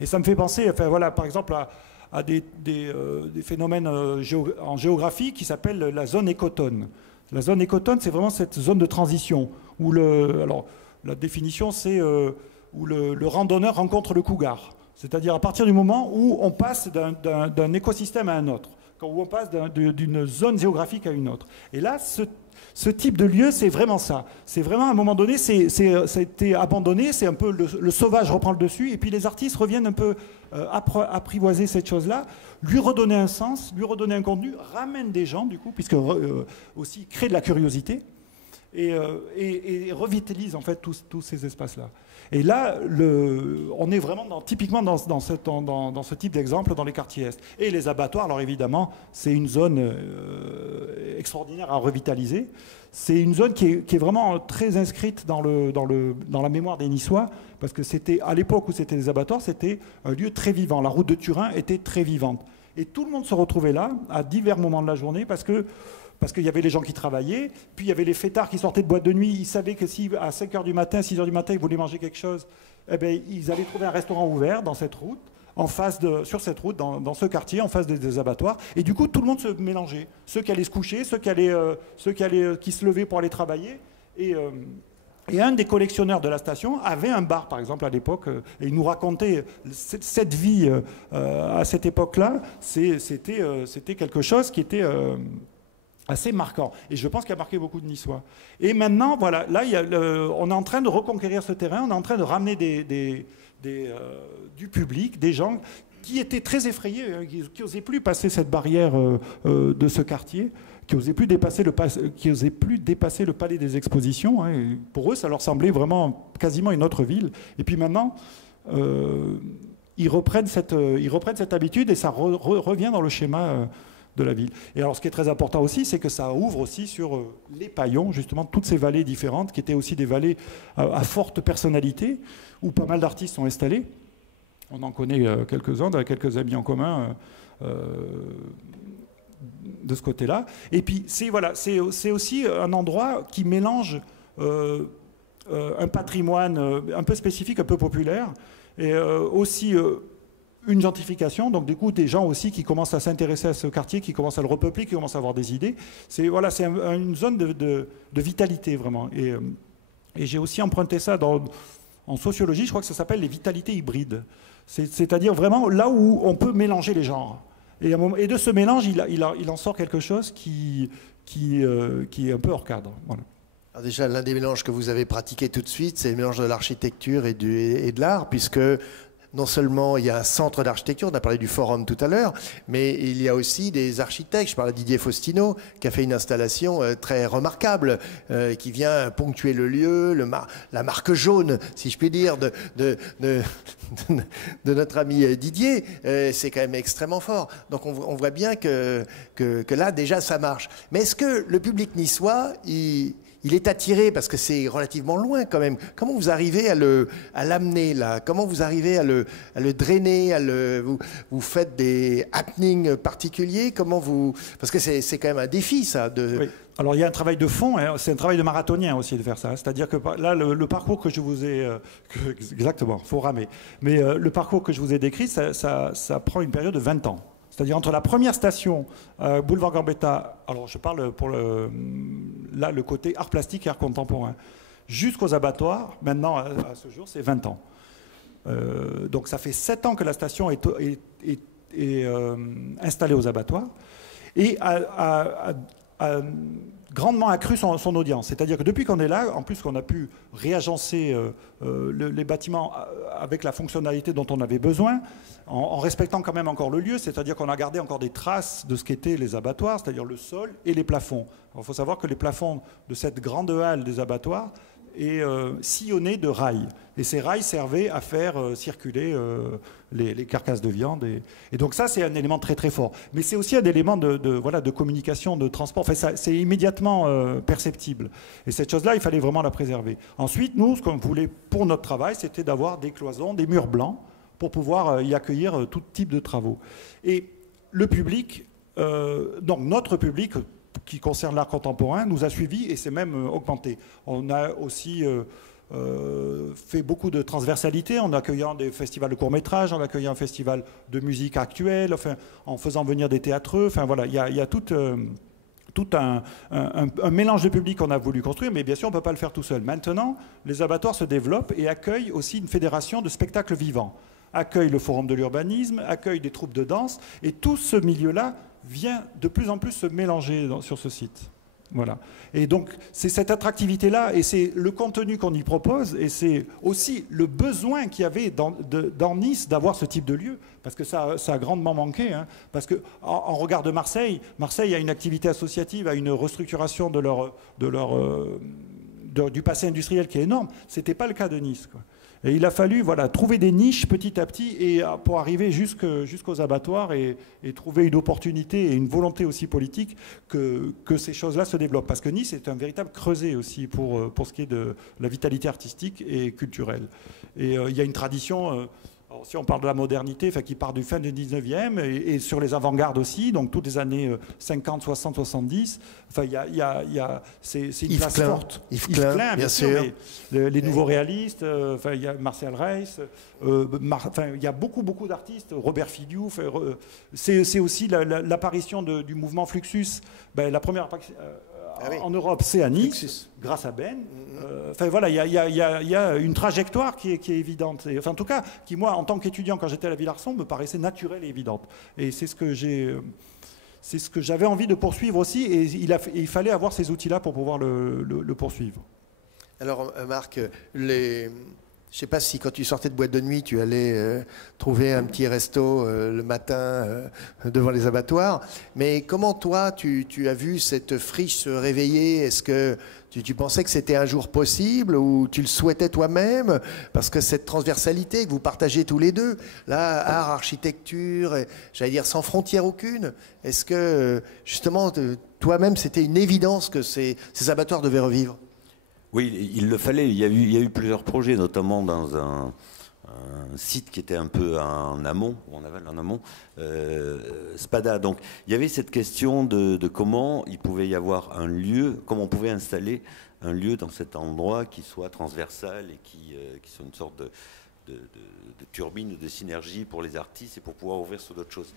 Et ça me fait penser, enfin, voilà, par exemple, à des phénomènes en géographie qui s'appellent la zone écotone. La zone écotone, c'est vraiment cette zone de transition où alors, la définition, c'est où le randonneur rencontre le cougar. C'est-à-dire à partir du moment où on passe d'un écosystème à un autre, où on passe d'une zone géographique à une autre. Et là, ce type de lieu, c'est vraiment ça. C'est vraiment, à un moment donné, ça a été abandonné, c'est un peu le sauvage reprend le dessus, et puis les artistes reviennent un peu apprivoiser cette chose-là, lui redonner un sens, lui redonner un contenu, ramène des gens, du coup, puisque aussi crée de la curiosité, et revitalise en fait tous ces espaces-là. Et là, on est vraiment typiquement dans ce type d'exemple dans les quartiers Est. Et les abattoirs, alors évidemment, c'est une zone extraordinaire à revitaliser. C'est une zone qui est vraiment très inscrite dans la mémoire des Niçois, parce que c'était, à l'époque où c'était des abattoirs, c'était un lieu très vivant. La route de Turin était très vivante. Et tout le monde se retrouvait là, à divers moments de la journée, parce qu'il y avait les gens qui travaillaient, puis il y avait les fêtards qui sortaient de boîte de nuit. Ils savaient que si à 5h du matin, 6h du matin, ils voulaient manger quelque chose, eh bien, ils allaient trouver un restaurant ouvert dans cette route, sur cette route, dans ce quartier, en face des abattoirs. Et du coup, tout le monde se mélangeait. Ceux qui allaient se coucher, ceux qui se levaient pour aller travailler. Et un des collectionneurs de la station avait un bar, par exemple, à l'époque, et il nous racontait cette vie à cette époque-là. C'était quelque chose qui était assez marquant. Et je pense qu'il a marqué beaucoup de Niçois. Et maintenant, voilà, là, on est en train de reconquérir ce terrain, on est en train de ramener du public, des gens qui étaient très effrayés, qui n'osaient plus passer cette barrière de ce quartier, qui n'osaient plus dépasser le palais des expositions. Hein, et pour eux, ça leur semblait vraiment quasiment une autre ville. Et puis maintenant, ils reprennent cette habitude et ça revient dans le schéma de la ville. Et alors, ce qui est très important aussi, c'est que ça ouvre aussi sur les Paillons, justement, toutes ces vallées différentes, qui étaient aussi des vallées à forte personnalité, où pas mal d'artistes sont installés. On en connaît quelques-uns, on a quelques amis en commun de ce côté-là. Et puis, c'est aussi un endroit qui mélange un patrimoine un peu spécifique, un peu populaire, et aussi une gentrification, donc du coup des gens aussi qui commencent à s'intéresser à ce quartier, qui commencent à le repeupler, qui commencent à avoir des idées. C'est une zone de vitalité vraiment. Et j'ai aussi emprunté ça en sociologie, je crois que ça s'appelle les vitalités hybrides. C'est-à-dire vraiment là où on peut mélanger les genres. Et de ce mélange, il en sort quelque chose qui est un peu hors cadre. Voilà. Alors déjà, l'un des mélanges que vous avez pratiqué tout de suite, c'est le mélange de l'architecture et de l'art, puisque non seulement il y a un centre d'architecture, on a parlé du forum tout à l'heure, mais il y a aussi des architectes. Je parle de Didier Faustino, qui a fait une installation très remarquable, qui vient ponctuer le lieu, la marque jaune, si je puis dire, de notre ami Didier. C'est quand même extrêmement fort. Donc on voit bien que là, déjà, ça marche. Mais est-ce que le public niçois, il il est attiré parce que c'est relativement loin quand même. Comment vous arrivez à l'amener là? Comment vous arrivez à le drainer, vous faites des happenings particuliers? Parce que c'est quand même un défi ça. Oui. Alors il y a un travail de fond, hein, c'est un travail de marathonien aussi de faire ça. C'est-à-dire que là, le parcours que je vous ai... exactement, il faut ramer. Mais le parcours que je vous ai décrit, ça prend une période de 20 ans. C'est-à-dire entre la première station, boulevard Gambetta, alors je parle pour le côté art plastique et art contemporain, jusqu'aux abattoirs, maintenant à ce jour, c'est 20 ans. Donc ça fait 7 ans que la station est installée aux abattoirs et a grandement accru son audience. C'est-à-dire que depuis qu'on est là, en plus qu'on a pu réagencer les bâtiments avec la fonctionnalité dont on avait besoin, en respectant quand même encore le lieu, c'est-à-dire qu'on a gardé encore des traces de ce qu'étaient les abattoirs, c'est-à-dire le sol et les plafonds. Il faut savoir que les plafonds de cette grande halle des abattoirs est sillonné de rails. Et ces rails servaient à faire circuler les carcasses de viande. Et donc ça, c'est un élément très très fort. Mais c'est aussi un élément de communication, de transport. Enfin, c'est immédiatement perceptible. Et cette chose-là, il fallait vraiment la préserver. Ensuite, nous, ce qu'on voulait pour notre travail, c'était d'avoir des cloisons, des murs blancs, pour pouvoir y accueillir tout type de travaux. Et le public, donc notre public, qui concerne l'art contemporain, nous a suivis et s'est même augmenté. On a aussi fait beaucoup de transversalité en accueillant des festivals de court-métrage, en accueillant un festival de musique actuelle, enfin, en faisant venir des théâtreux. Enfin voilà, il y a tout un mélange de public qu'on a voulu construire, mais bien sûr, on ne peut pas le faire tout seul. Maintenant, les abattoirs se développent et accueillent aussi une fédération de spectacles vivants, accueillent le Forum de l'urbanisme, accueillent des troupes de danse, et tout ce milieu-là vient de plus en plus se mélanger sur ce site. Voilà. Et donc, c'est cette attractivité-là, et c'est le contenu qu'on y propose, et c'est aussi le besoin qu'il y avait dans Nice d'avoir ce type de lieu, parce que ça a grandement manqué. Hein, parce qu'en regard de Marseille a une activité associative, a une restructuration du passé industriel qui est énorme. Ce n'était pas le cas de Nice, quoi. Et il a fallu trouver des niches petit à petit et pour arriver jusqu'aux abattoirs et trouver une opportunité et une volonté aussi politique que ces choses-là se développent. Parce que Nice est un véritable creuset aussi pour ce qui est de la vitalité artistique et culturelle. Et il y a une tradition... Alors, si on parle de la modernité, qui part du fin du 19e et sur les avant-gardes aussi, donc toutes les années 50, 60, 70, c'est une place forte. Yves Klein, bien sûr. Les nouveaux réalistes, il y a Marcel Reiss, il y a beaucoup d'artistes, Robert Filiou. C'est aussi l'apparition du mouvement Fluxus. La première en Europe, c'est à Nice, grâce à Ben. Il y a une trajectoire qui est évidente. En tout cas, qui, moi, en tant qu'étudiant, quand j'étais à la Villarson, me paraissait naturelle et évidente. Et c'est ce que j'avais envie de poursuivre aussi. Et il fallait avoir ces outils-là pour pouvoir le poursuivre. Alors, Marc, je ne sais pas si quand tu sortais de boîte de nuit, tu allais trouver un petit resto le matin devant les abattoirs. Mais comment toi, tu as vu cette friche se réveiller? Est-ce que tu pensais que c'était un jour possible ou tu le souhaitais toi-même? Parce que cette transversalité que vous partagez tous les deux, là, art, architecture, j'allais dire sans frontière aucune, est-ce que justement, toi-même, c'était une évidence que ces abattoirs devaient revivre? Oui, il le fallait. Il y a eu plusieurs projets, notamment dans un site qui était un peu en amont, on appelle en amont, Spada. Donc, il y avait cette question de comment il pouvait y avoir un lieu, comment on pouvait installer un lieu dans cet endroit qui soit transversal et qui soit une sorte de turbine ou de synergie pour les artistes et pour pouvoir ouvrir sur d'autres choses.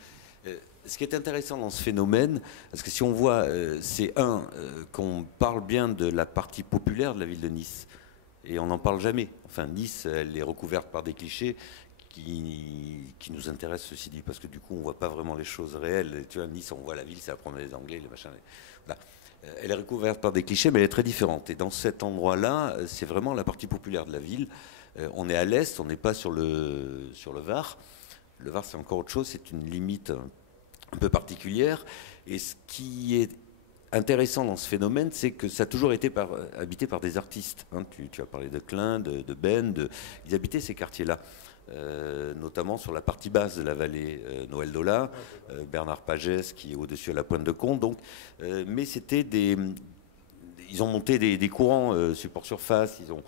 Ce qui est intéressant dans ce phénomène, parce que si on voit, c'est qu'on parle bien de la partie populaire de la ville de Nice, et on n'en parle jamais. Enfin, Nice, elle est recouverte par des clichés qui nous intéressent, ceci dit, parce que du coup, on ne voit pas vraiment les choses réelles. Tu vois, Nice, on voit la ville, c'est la promenade des Anglais, les machins. Voilà. Elle est recouverte par des clichés, mais elle est très différente. Et dans cet endroit-là, c'est vraiment la partie populaire de la ville. On est à l'est, on n'est pas sur le Var. Le Var, c'est encore autre chose, c'est une limite un peu particulière. Et ce qui est intéressant dans ce phénomène, c'est que ça a toujours été habité par des artistes. Hein. Tu as parlé de Klein, de Ben, ils habitaient ces quartiers-là, notamment sur la partie basse de la vallée. Noël Dola, Bernard Pagès, qui est au-dessus à la Pointe de Comte. Donc, mais c'était ils ont monté des courants support surface. Ils ont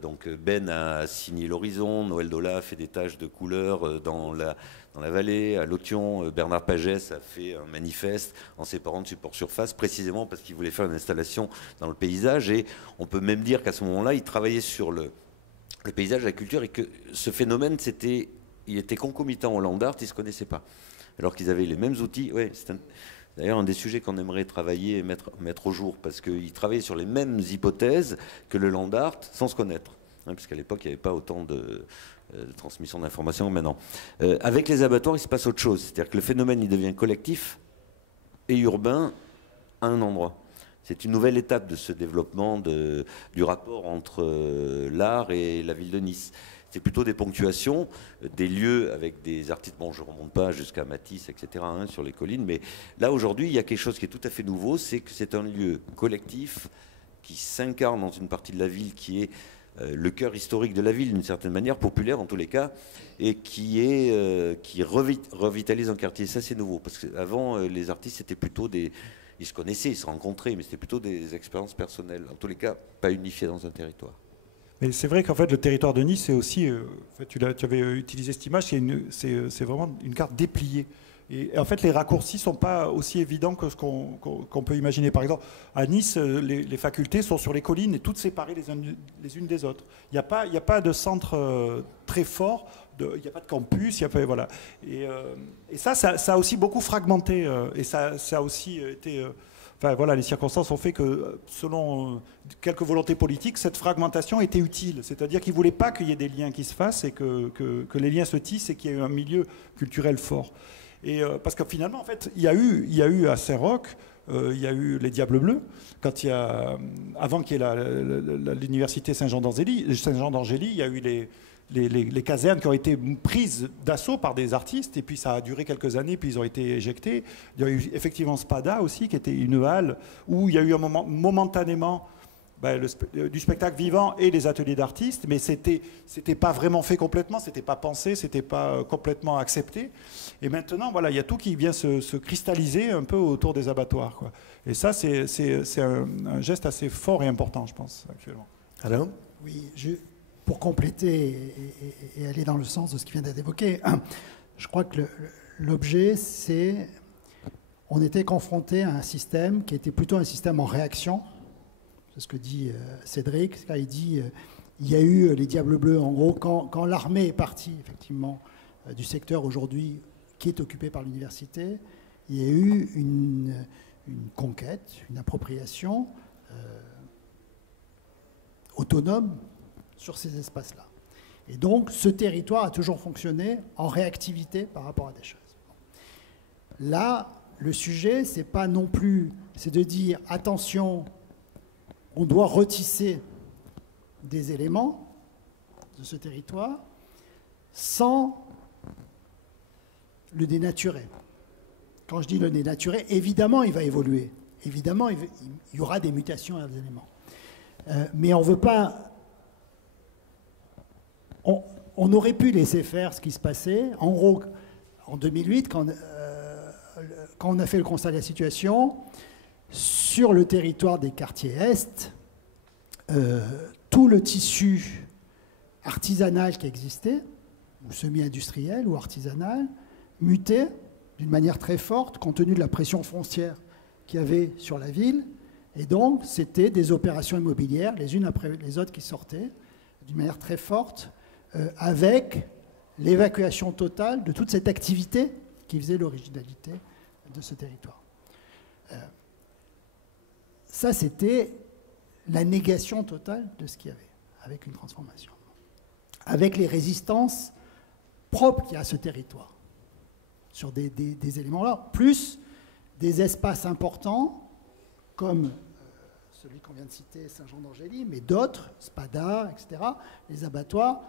donc Ben a signé l'horizon, Noël Dola a fait des taches de couleurs dans la vallée, à Lotion, Bernard Pagès a fait un manifeste en séparant de support surface, précisément parce qu'il voulait faire une installation dans le paysage. Et on peut même dire qu'à ce moment-là, il travaillait sur le paysage, la culture, et que ce phénomène, il était concomitant au land art, ils ne se connaissaient pas. Alors qu'ils avaient les mêmes outils. Ouais, c'est d'ailleurs un des sujets qu'on aimerait travailler et mettre au jour, parce qu'ils travaillaient sur les mêmes hypothèses que le land art sans se connaître. Hein, puisqu'à l'époque, il n'y avait pas autant de transmission d'informations que maintenant. Avec les abattoirs, il se passe autre chose. C'est-à-dire que le phénomène, il devient collectif et urbain à un endroit. C'est une nouvelle étape de ce développement du rapport entre l'art et la ville de Nice. C'est plutôt des ponctuations, des lieux avec des artistes. Bon, je ne remonte pas jusqu'à Matisse, etc., hein, sur les collines, mais là, aujourd'hui, il y a quelque chose qui est tout à fait nouveau, c'est que c'est un lieu collectif qui s'incarne dans une partie de la ville qui est le cœur historique de la ville, d'une certaine manière, populaire en tous les cas, et qui revitalise un quartier. Ça, c'est nouveau, parce qu'avant, les artistes, c'était plutôt ils se connaissaient, ils se rencontraient, mais c'était plutôt des expériences personnelles, en tous les cas, pas unifiées dans un territoire. Mais c'est vrai qu'en fait, le territoire de Nice, c'est aussi, tu avais utilisé cette image, c'est vraiment une carte dépliée. Et en fait, les raccourcis ne sont pas aussi évidents que ce qu'on peut imaginer. Par exemple, à Nice, les facultés sont sur les collines et toutes séparées les unes des autres. Il n'y a pas de centre très fort, il n'y a pas de campus, voilà. Et ça a aussi beaucoup fragmenté. Et ça a aussi été... Enfin, voilà, les circonstances ont fait que, selon quelques volontés politiques, cette fragmentation était utile. C'est-à-dire qu'ils ne voulaient pas qu'il y ait des liens qui se fassent et que les liens se tissent et qu'il y ait un milieu culturel fort. Et parce que finalement, en fait, il y a eu à Saint-Roch, il y a eu les Diables Bleus, avant qu'il y ait l'université Saint-Jean-d'Angély, il y a eu les casernes qui ont été prises d'assaut par des artistes, et puis ça a duré quelques années, puis ils ont été éjectés. Il y a eu effectivement Spada aussi, qui était une halle où il y a eu un moment, momentanément, du spectacle vivant et les ateliers d'artistes, mais c'était pas vraiment fait complètement, c'était pas pensé, c'était pas complètement accepté. Et maintenant, voilà, il y a tout qui vient se cristalliser un peu autour des abattoirs, quoi. Et ça, c'est un geste assez fort et important, je pense, actuellement. Alors ? Oui, pour compléter et aller dans le sens de ce qui vient d'être évoqué, je crois que l'objet, c'est... On était confronté à un système qui était plutôt un système en réaction. C'est ce que dit Cédric. Il dit il y a eu les Diables Bleus, en gros, quand l'armée est partie, effectivement, du secteur aujourd'hui qui est occupé par l'université, il y a eu une conquête, une appropriation autonome sur ces espaces-là. Et donc, ce territoire a toujours fonctionné en réactivité par rapport à des choses. Là, le sujet, c'est pas non plus, c'est de dire, attention, on doit retisser des éléments de ce territoire sans le dénaturer. Quand je dis le dénaturer, évidemment, il va évoluer. Évidemment, il y aura des mutations à des éléments. Mais on ne veut pas... On aurait pu laisser faire ce qui se passait. En gros, en 2008, quand on a fait le constat de la situation, sur le territoire des quartiers Est, tout le tissu artisanal qui existait, ou semi-industriel ou artisanal, mutait d'une manière très forte compte tenu de la pression foncière qu'il y avait sur la ville. Et donc, c'était des opérations immobilières, les unes après les autres, qui sortaient d'une manière très forte, avec l'évacuation totale de toute cette activité qui faisait l'originalité de ce territoire. Ça, c'était la négation totale de ce qu'il y avait, avec une transformation. Avec les résistances propres qu'il y a à ce territoire, sur des éléments-là, plus des espaces importants, comme celui qu'on vient de citer, Saint-Jean-d'Angély, mais d'autres, Spada, etc., les abattoirs,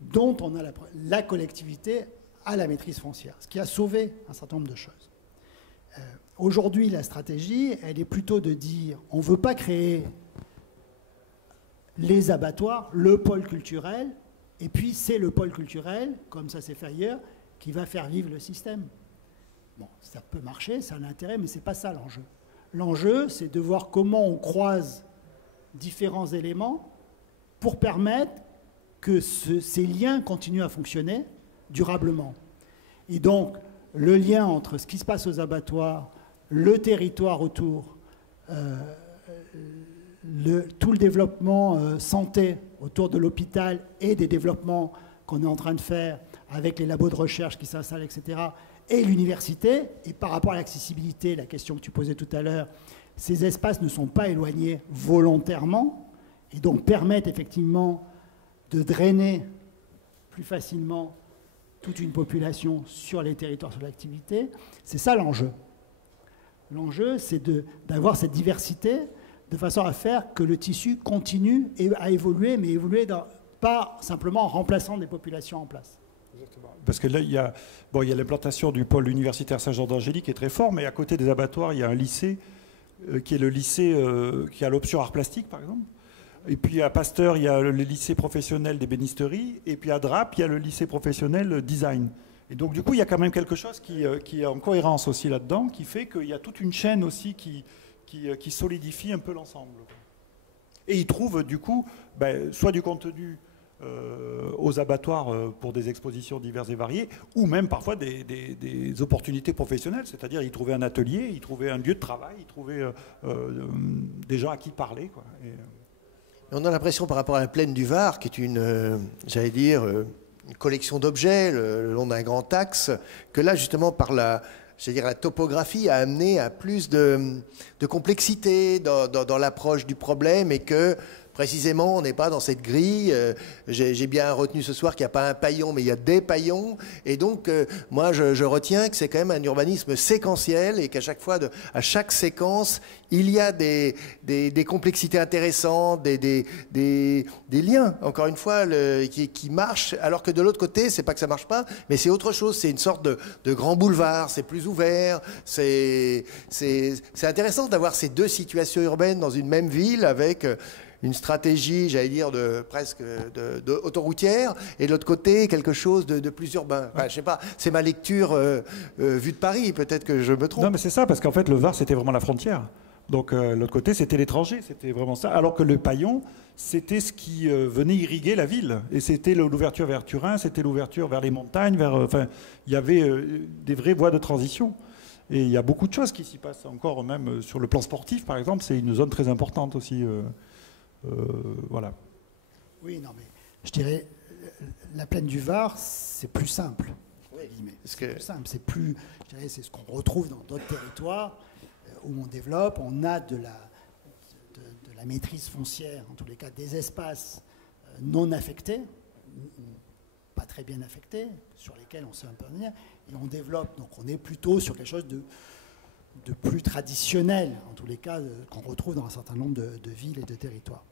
dont on a la collectivité à la maîtrise foncière, ce qui a sauvé un certain nombre de choses. Aujourd'hui, la stratégie, elle est plutôt de dire, on ne veut pas créer les abattoirs, le pôle culturel, et puis c'est le pôle culturel, comme ça s'est fait ailleurs, qui va faire vivre le système. Bon, ça peut marcher, ça a un intérêt, mais ce n'est pas ça l'enjeu. L'enjeu, c'est de voir comment on croise différents éléments pour permettre que ces liens continuent à fonctionner durablement. Et donc, le lien entre ce qui se passe aux abattoirs, le territoire autour, tout le développement santé autour de l'hôpital et des développements qu'on est en train de faire avec les labos de recherche qui s'installent, etc., et l'université. Et par rapport à l'accessibilité, la question que tu posais tout à l'heure, ces espaces ne sont pas éloignés volontairement et donc permettent effectivement de drainer plus facilement toute une population sur les territoires sur l'activité. C'est ça l'enjeu. L'enjeu, c'est d'avoir cette diversité de façon à faire que le tissu continue à évoluer, mais évoluer pas simplement en remplaçant des populations en place. Exactement. Parce que là, il y a l'implantation du pôle universitaire Saint-Jean-d'Angély qui est très fort, mais à côté des abattoirs, il y a un lycée qui est le lycée qui a l'option art plastique, par exemple. Et puis à Pasteur, il y a le lycée professionnel d'ébénisterie. Et puis à Drape, il y a le lycée professionnel design. Et donc, du coup, il y a quand même quelque chose qui est en cohérence aussi là-dedans, qui fait qu'il y a toute une chaîne aussi qui solidifie un peu l'ensemble. Et ils trouvent, du coup, soit du contenu aux abattoirs pour des expositions diverses et variées, ou même parfois des opportunités professionnelles. C'est-à-dire, ils trouvaient un atelier, ils trouvaient un lieu de travail, ils trouvaient des gens à qui parler, quoi. On a l'impression, par rapport à la plaine du Var, qui est une collection d'objets le long d'un grand axe, que là, justement, par la topographie a amené à plus de complexité dans l'approche du problème et que, précisément, on n'est pas dans cette grille. J'ai bien retenu ce soir qu'il n'y a pas un paillon, mais il y a des paillons. Et donc, moi, je retiens que c'est quand même un urbanisme séquentiel et qu'à chaque fois, à chaque séquence, il y a des complexités intéressantes, des liens, encore une fois, qui marchent. Alors que de l'autre côté, c'est pas que ça marche pas, mais c'est autre chose. C'est une sorte de grand boulevard. C'est plus ouvert. C'est intéressant d'avoir ces deux situations urbaines dans une même ville avec une stratégie, j'allais dire, presque autoroutière, et de l'autre côté, quelque chose de plus urbain. Enfin, je sais pas, c'est ma lecture vue de Paris, peut-être que je me trompe. Non, mais c'est ça, parce qu'en fait, le Var, c'était vraiment la frontière. Donc, l'autre côté, c'était l'étranger, c'était vraiment ça. Alors que le paillon, c'était ce qui venait irriguer la ville. Et c'était l'ouverture vers Turin, c'était l'ouverture vers les montagnes, enfin, il y avait des vraies voies de transition. Et il y a beaucoup de choses qui s'y passent encore, même sur le plan sportif, par exemple, c'est une zone très importante aussi. Voilà. Oui, non, mais je dirais, la plaine du Var, c'est plus simple. Oui, c'est plus simple. C'est plus, je dirais, c'est ce qu'on retrouve dans d'autres territoires où on développe. On a de la maîtrise foncière, en tous les cas, des espaces non affectés, pas très bien affectés, sur lesquels on sait intervenir, et on développe. Donc, on est plutôt sur quelque chose de plus traditionnel, en tous les cas, qu'on retrouve dans un certain nombre de villes et de territoires.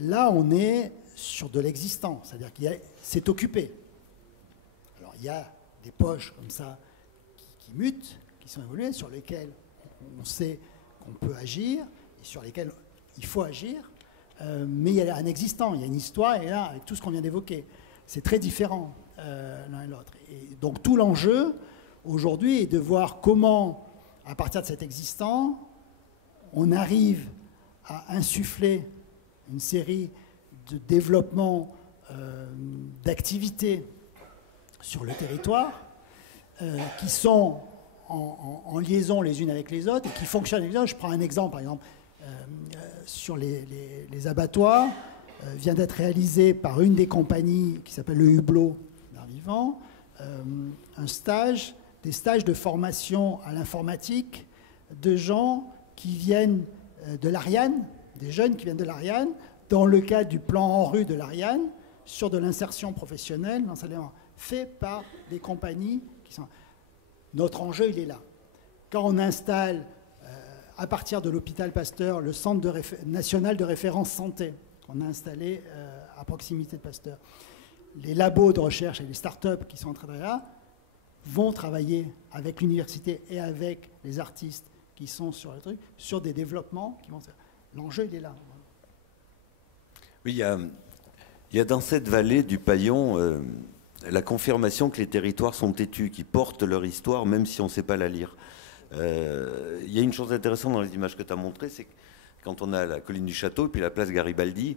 Là, on est sur de l'existant, c'est-à-dire qu'il c'est occupé. Alors, il y a des poches comme ça qui mutent, qui sont évoluées, sur lesquelles on sait qu'on peut agir, et sur lesquelles il faut agir, mais il y a un existant, il y a une histoire, et là, avec tout ce qu'on vient d'évoquer, c'est très différent l'un et l'autre. Et donc, tout l'enjeu, aujourd'hui, est de voir comment, à partir de cet existant, on arrive à insuffler une série de développements d'activités sur le territoire qui sont en liaison les unes avec les autres et qui fonctionnent avec les autres. Je prends un exemple, par exemple, sur les abattoirs, vient d'être réalisé par une des compagnies qui s'appelle le Hublot d'Art Vivant, des stages de formation à l'informatique de gens qui viennent de l'Ariane, des jeunes qui viennent de l'Ariane, dans le cadre du plan en rue de l'Ariane, sur de l'insertion professionnelle, l'enseignement fait par des compagnies qui sont... Notre enjeu, il est là. Quand on installe, à partir de l'hôpital Pasteur, le Centre national de référence santé, qu'on a installé à proximité de Pasteur, les labos de recherche et les start-up qui sont en train de là vont travailler avec l'université et avec les artistes qui sont sur le truc, sur des développements qui vont... L'enjeu, il est là. Oui, il y a dans cette vallée du Paillon la confirmation que les territoires sont têtus, qui portent leur histoire, même si on ne sait pas la lire. Il y a une chose intéressante dans les images que tu as montrées, c'est que quand on a la colline du château et puis la place Garibaldi,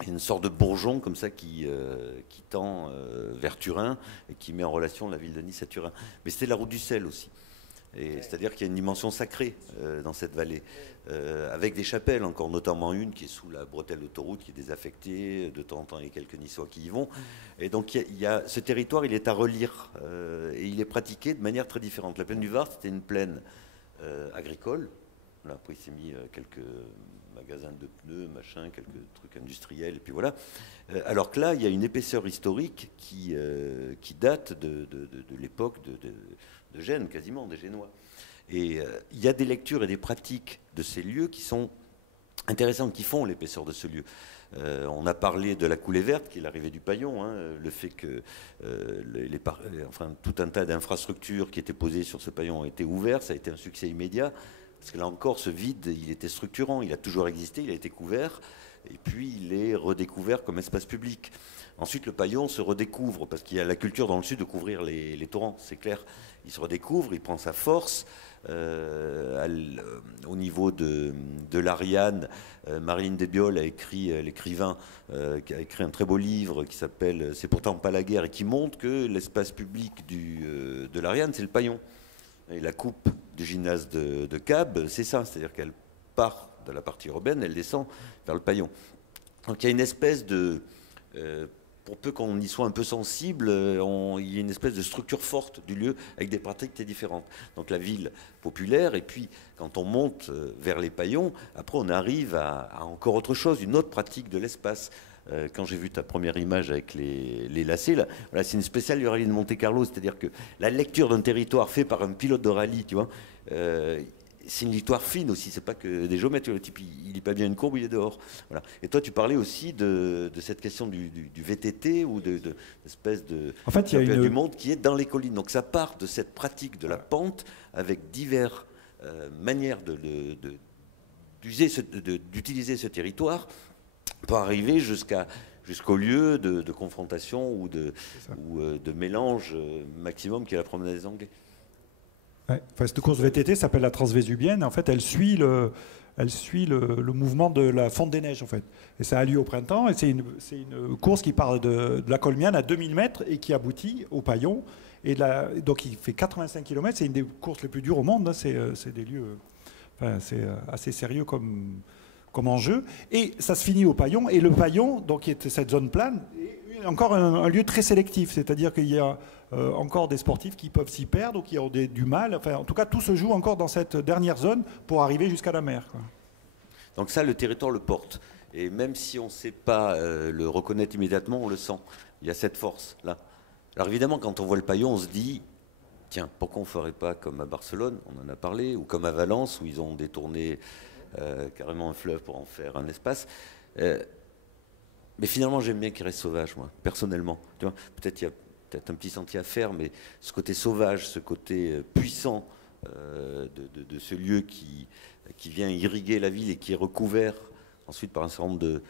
il y a une sorte de bourgeon comme ça qui tend vers Turin et qui met en relation la ville de Nice à Turin. Mais c'était la route du sel aussi. C'est-à-dire qu'il y a une dimension sacrée dans cette vallée, avec des chapelles encore, notamment une qui est sous la bretelle d'autoroute, qui est désaffectée. De temps en temps, il y a quelques Niçois qui y vont. Et donc, ce territoire, il est à relire et il est pratiqué de manière très différente. La plaine du Var, c'était une plaine agricole. Là, après, il s'est mis quelques magasins de pneus, machin, quelques trucs industriels, et puis voilà. Alors que là, il y a une épaisseur historique qui date de l'époque de Gênes, quasiment, des Génois. Et il y a des lectures et des pratiques de ces lieux qui sont intéressantes, qui font l'épaisseur de ce lieu. On a parlé de la coulée verte, qui est l'arrivée du paillon, hein, le fait que tout un tas d'infrastructures qui étaient posées sur ce paillon ont été ouvertes, ça a été un succès immédiat, parce que là encore, ce vide, il était structurant, il a toujours existé, il a été couvert, et puis il est redécouvert comme espace public. Ensuite, le paillon se redécouvre, parce qu'il y a la culture dans le sud de couvrir les torrents, c'est clair. Il se redécouvre, il prend sa force. Au niveau de l'Ariane, Marine Desbioles a écrit, l'écrivain, qui a écrit un très beau livre qui s'appelle C'est pourtant pas la guerre, et qui montre que l'espace public de l'Ariane, c'est le paillon. Et la coupe du gymnase de Cab, c'est ça, c'est-à-dire qu'elle part de la partie urbaine, elle descend vers le paillon. Donc il y a une espèce de... pour peu qu'on y soit un peu sensible, il y a une espèce de structure forte du lieu avec des pratiques très différentes. Donc la ville populaire, et puis quand on monte vers les paillons, après on arrive à encore autre chose, une autre pratique de l'espace. Quand j'ai vu ta première image avec les lacets, là, voilà, c'est une spéciale du rallye de Monte-Carlo, c'est-à-dire que la lecture d'un territoire fait par un pilote de rallye, tu vois, c'est une victoire fine aussi, c'est pas que des géomètres, le type il lit pas bien une courbe, il est dehors. Voilà. Et toi tu parlais aussi de cette question du VTT ou d'espèce de en fait, il y a du monde qui est dans les collines. Donc ça part de cette pratique de la pente avec diverses manières d'utiliser ce territoire pour arriver jusqu'au lieu de confrontation ou de mélange maximum qui est la promenade des Anglais. Ouais. Enfin, cette course VTT s'appelle la Transvésubienne. En fait, elle suit le mouvement de la fonte des neiges, en fait. Et ça a lieu au printemps. Et c'est une course qui part de la Colmiane à 2000 mètres et qui aboutit au Paillon. Et donc, il fait 85 km. C'est une des courses les plus dures au monde. Hein. C'est des lieux... Enfin, c'est assez sérieux comme enjeu. Et ça se finit au Paillon. Et le Paillon, donc, qui est cette zone plane, est encore un lieu très sélectif. C'est-à-dire qu'il y a... encore des sportifs qui peuvent s'y perdre ou qui ont du mal. Enfin, en tout cas, tout se joue encore dans cette dernière zone pour arriver jusqu'à la mer, quoi. Donc ça, le territoire le porte. Et même si on ne sait pas le reconnaître immédiatement, on le sent. Il y a cette force-là. Alors évidemment, quand on voit le Paillon, on se dit, tiens, pourquoi on ne ferait pas comme à Barcelone, on en a parlé, ou comme à Valence, où ils ont détourné carrément un fleuve pour en faire un espace. Mais finalement, j'aime bien qu'il reste sauvage, moi, personnellement. Tu vois, peut-être il y a un petit sentier à faire, mais ce côté sauvage, ce côté puissant de ce lieu qui vient irriguer la ville et qui est recouvert ensuite par un certain nombre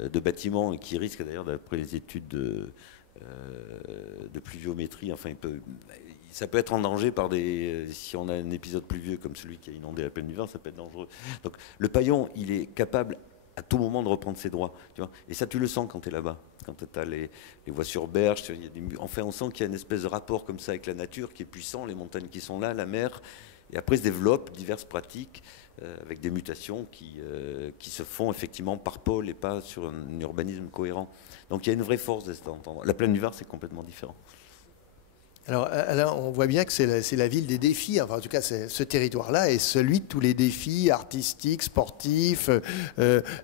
de bâtiments et qui risque d'ailleurs, d'après les études de pluviométrie, enfin, ça peut être en danger si on a un épisode pluvieux comme celui qui a inondé la plaine du Var, ça peut être dangereux. Donc le Paillon, il est capable à tout moment de reprendre ses droits. Tu vois, et ça, tu le sens quand tu es là-bas. Quand tu as les voies sur berge, enfin, on sent qu'il y a une espèce de rapport comme ça avec la nature qui est puissant, les montagnes qui sont là, la mer. Et après se développent diverses pratiques avec des mutations qui se font effectivement par pôle et pas sur un urbanisme cohérent. Donc il y a une vraie force de cet endroit. La plaine du Var, c'est complètement différent. Alors, Alain, on voit bien que c'est la ville des défis. Enfin, en tout cas, ce territoire-là est celui de tous les défis artistiques, sportifs,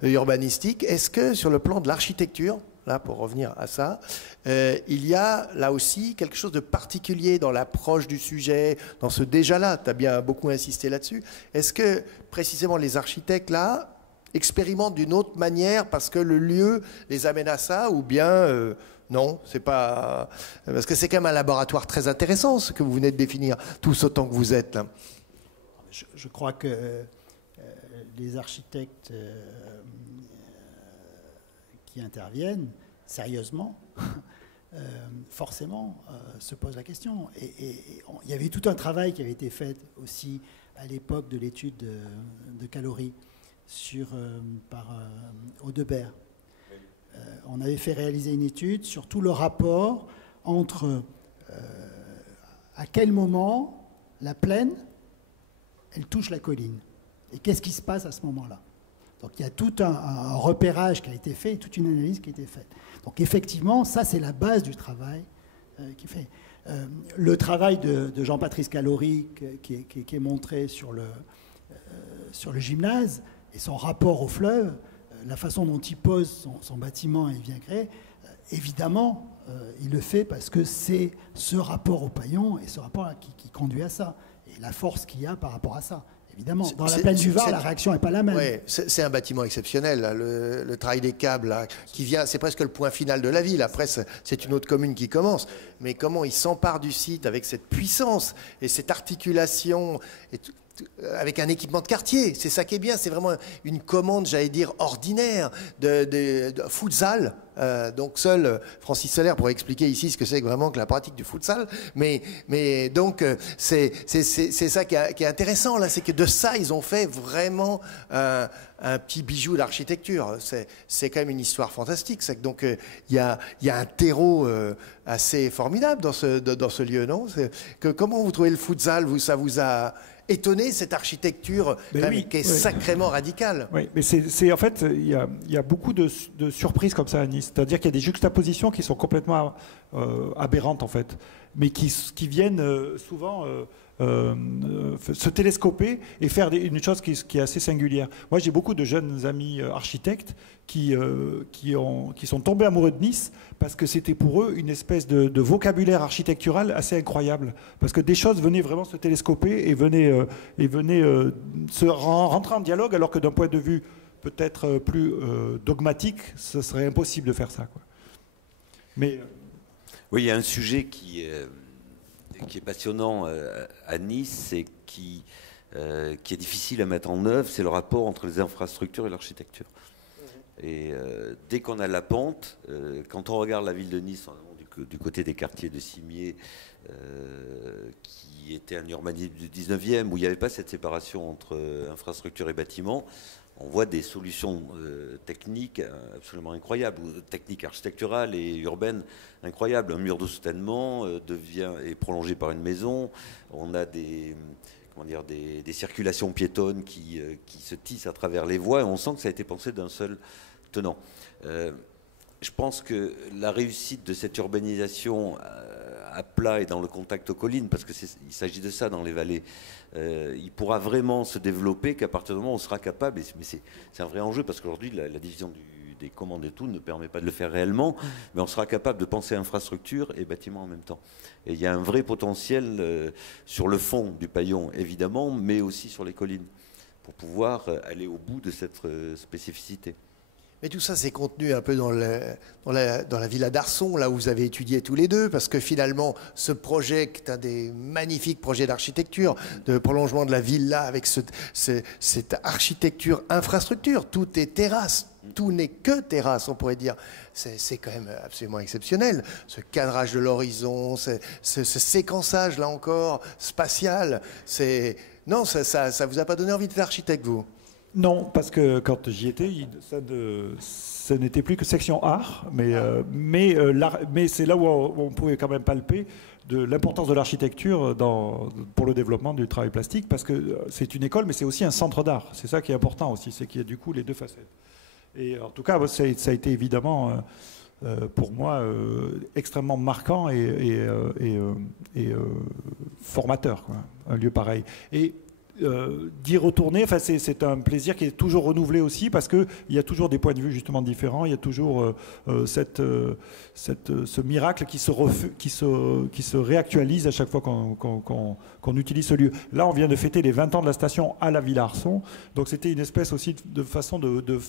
urbanistiques. Est-ce que sur le plan de l'architecture, là, pour revenir à ça, il y a là aussi quelque chose de particulier dans l'approche du sujet, dans ce déjà-là, tu as bien beaucoup insisté là-dessus. Est-ce que précisément les architectes, là, expérimentent d'une autre manière parce que le lieu les amène à ça, ou bien... non, c'est pas... Parce que c'est quand même un laboratoire très intéressant, ce que vous venez de définir, tous autant que vous êtes là. Je crois que les architectes qui interviennent, sérieusement, forcément se pose la question. Et il y avait tout un travail qui avait été fait aussi à l'époque de l'étude de calories par Audebert. On avait fait réaliser une étude sur tout le rapport entre à quel moment la plaine, elle touche la colline. Et qu'est-ce qui se passe à ce moment-là? Donc il y a tout un repérage qui a été fait, toute une analyse qui a été faite. Donc effectivement, ça c'est la base du travail qui est fait. Le travail de Jean-Patrice Calory qui est montré sur le gymnase et son rapport au fleuve, la façon dont il pose son bâtiment et il vient créer, évidemment, il le fait parce que c'est ce rapport au paillon et ce rapport qui conduit à ça. Et la force qu'il y a par rapport à ça. Évidemment, dans la plaine du Var, la réaction n'est pas la même. Oui, c'est un bâtiment exceptionnel, là, le travail des câbles, là, qui vient, c'est presque le point final de la ville. Après, c'est une autre commune qui commence. Mais comment il s'empare du site avec cette puissance et cette articulation avec un équipement de quartier. C'est ça qui est bien, c'est vraiment une commande, j'allais dire, ordinaire de futsal. Donc seul Francis Soler pourrait expliquer ici ce que c'est vraiment que la pratique du futsal. Mais donc c'est ça qui est intéressant là, c'est que de ça ils ont fait vraiment un petit bijou d'architecture. C'est quand même une histoire fantastique. Donc il y a un terreau assez formidable dans ce lieu, non? Comment vous trouvez le futsal? Ça vous a étonné, cette architecture qui est sacrément radicale? Oui, mais c'est en fait, il y a beaucoup de surprises comme ça à Nice. C'est-à-dire qu'il y a des juxtapositions qui sont complètement aberrantes, en fait, mais qui viennent souvent se télescoper et faire une chose qui est assez singulière. Moi, j'ai beaucoup de jeunes amis architectes qui sont tombés amoureux de Nice parce que c'était pour eux une espèce de vocabulaire architectural assez incroyable. Parce que des choses venaient vraiment se télescoper et venaient se rentrer en dialogue, alors que d'un point de vue peut-être plus dogmatique, ce serait impossible de faire ça, quoi. Mais oui, il y a un sujet qui est passionnant à Nice et qui est difficile à mettre en œuvre, c'est le rapport entre les infrastructures et l'architecture. Et dès qu'on a la pente, quand on regarde la ville de Nice, du côté des quartiers de Cimiez, qui était un urbanisme du 19e, où il n'y avait pas cette séparation entre infrastructure et bâtiment, on voit des solutions techniques absolument incroyables, techniques architecturales et urbaines incroyables. Un mur de soutènement est prolongé par une maison. On a des circulations piétonnes qui se tissent à travers les voies, et on sent que ça a été pensé d'un seul tenant. Je pense que la réussite de cette urbanisation à plat et dans le contact aux collines, parce qu'il s'agit de ça dans les vallées, il pourra vraiment se développer qu'à partir du moment où on sera capable, mais c'est un vrai enjeu, parce qu'aujourd'hui la division des commandes et tout ne permet pas de le faire réellement, mais on sera capable de penser infrastructure et bâtiment en même temps. Et il y a un vrai potentiel sur le fond du paillon, évidemment, mais aussi sur les collines, pour pouvoir aller au bout de cette spécificité. Mais tout ça, c'est contenu un peu dans la villa d'Arçon, là où vous avez étudié tous les deux, parce que finalement, ce projet, qui est un des magnifiques projets d'architecture, de prolongement de la villa, avec cette architecture infrastructure, tout est terrasse, tout n'est que terrasse, on pourrait dire. C'est quand même absolument exceptionnel, ce cadrage de l'horizon, ce séquençage, là encore, spatial. Non, ça vous a pas donné envie d'être architecte, vous? non, parce que quand j'y étais, ça n'était plus que section art, mais c'est là où on pouvait quand même palper de l'importance de l'architecture pour le développement du travail plastique, parce que c'est une école, mais c'est aussi un centre d'art. C'est ça qui est important aussi, c'est qu'il y a du coup les deux facettes. Et en tout cas, ça a été évidemment pour moi extrêmement marquant et formateur, quoi, un lieu pareil. Et d'y retourner, enfin, c'est un plaisir qui est toujours renouvelé aussi, parce qu'il y a toujours des points de vue justement différents, il y a toujours ce miracle qui se réactualise à chaque fois qu'on utilise ce lieu. Là, on vient de fêter les 20 ans de la station à la Villa Arçon, donc c'était une espèce aussi de façon de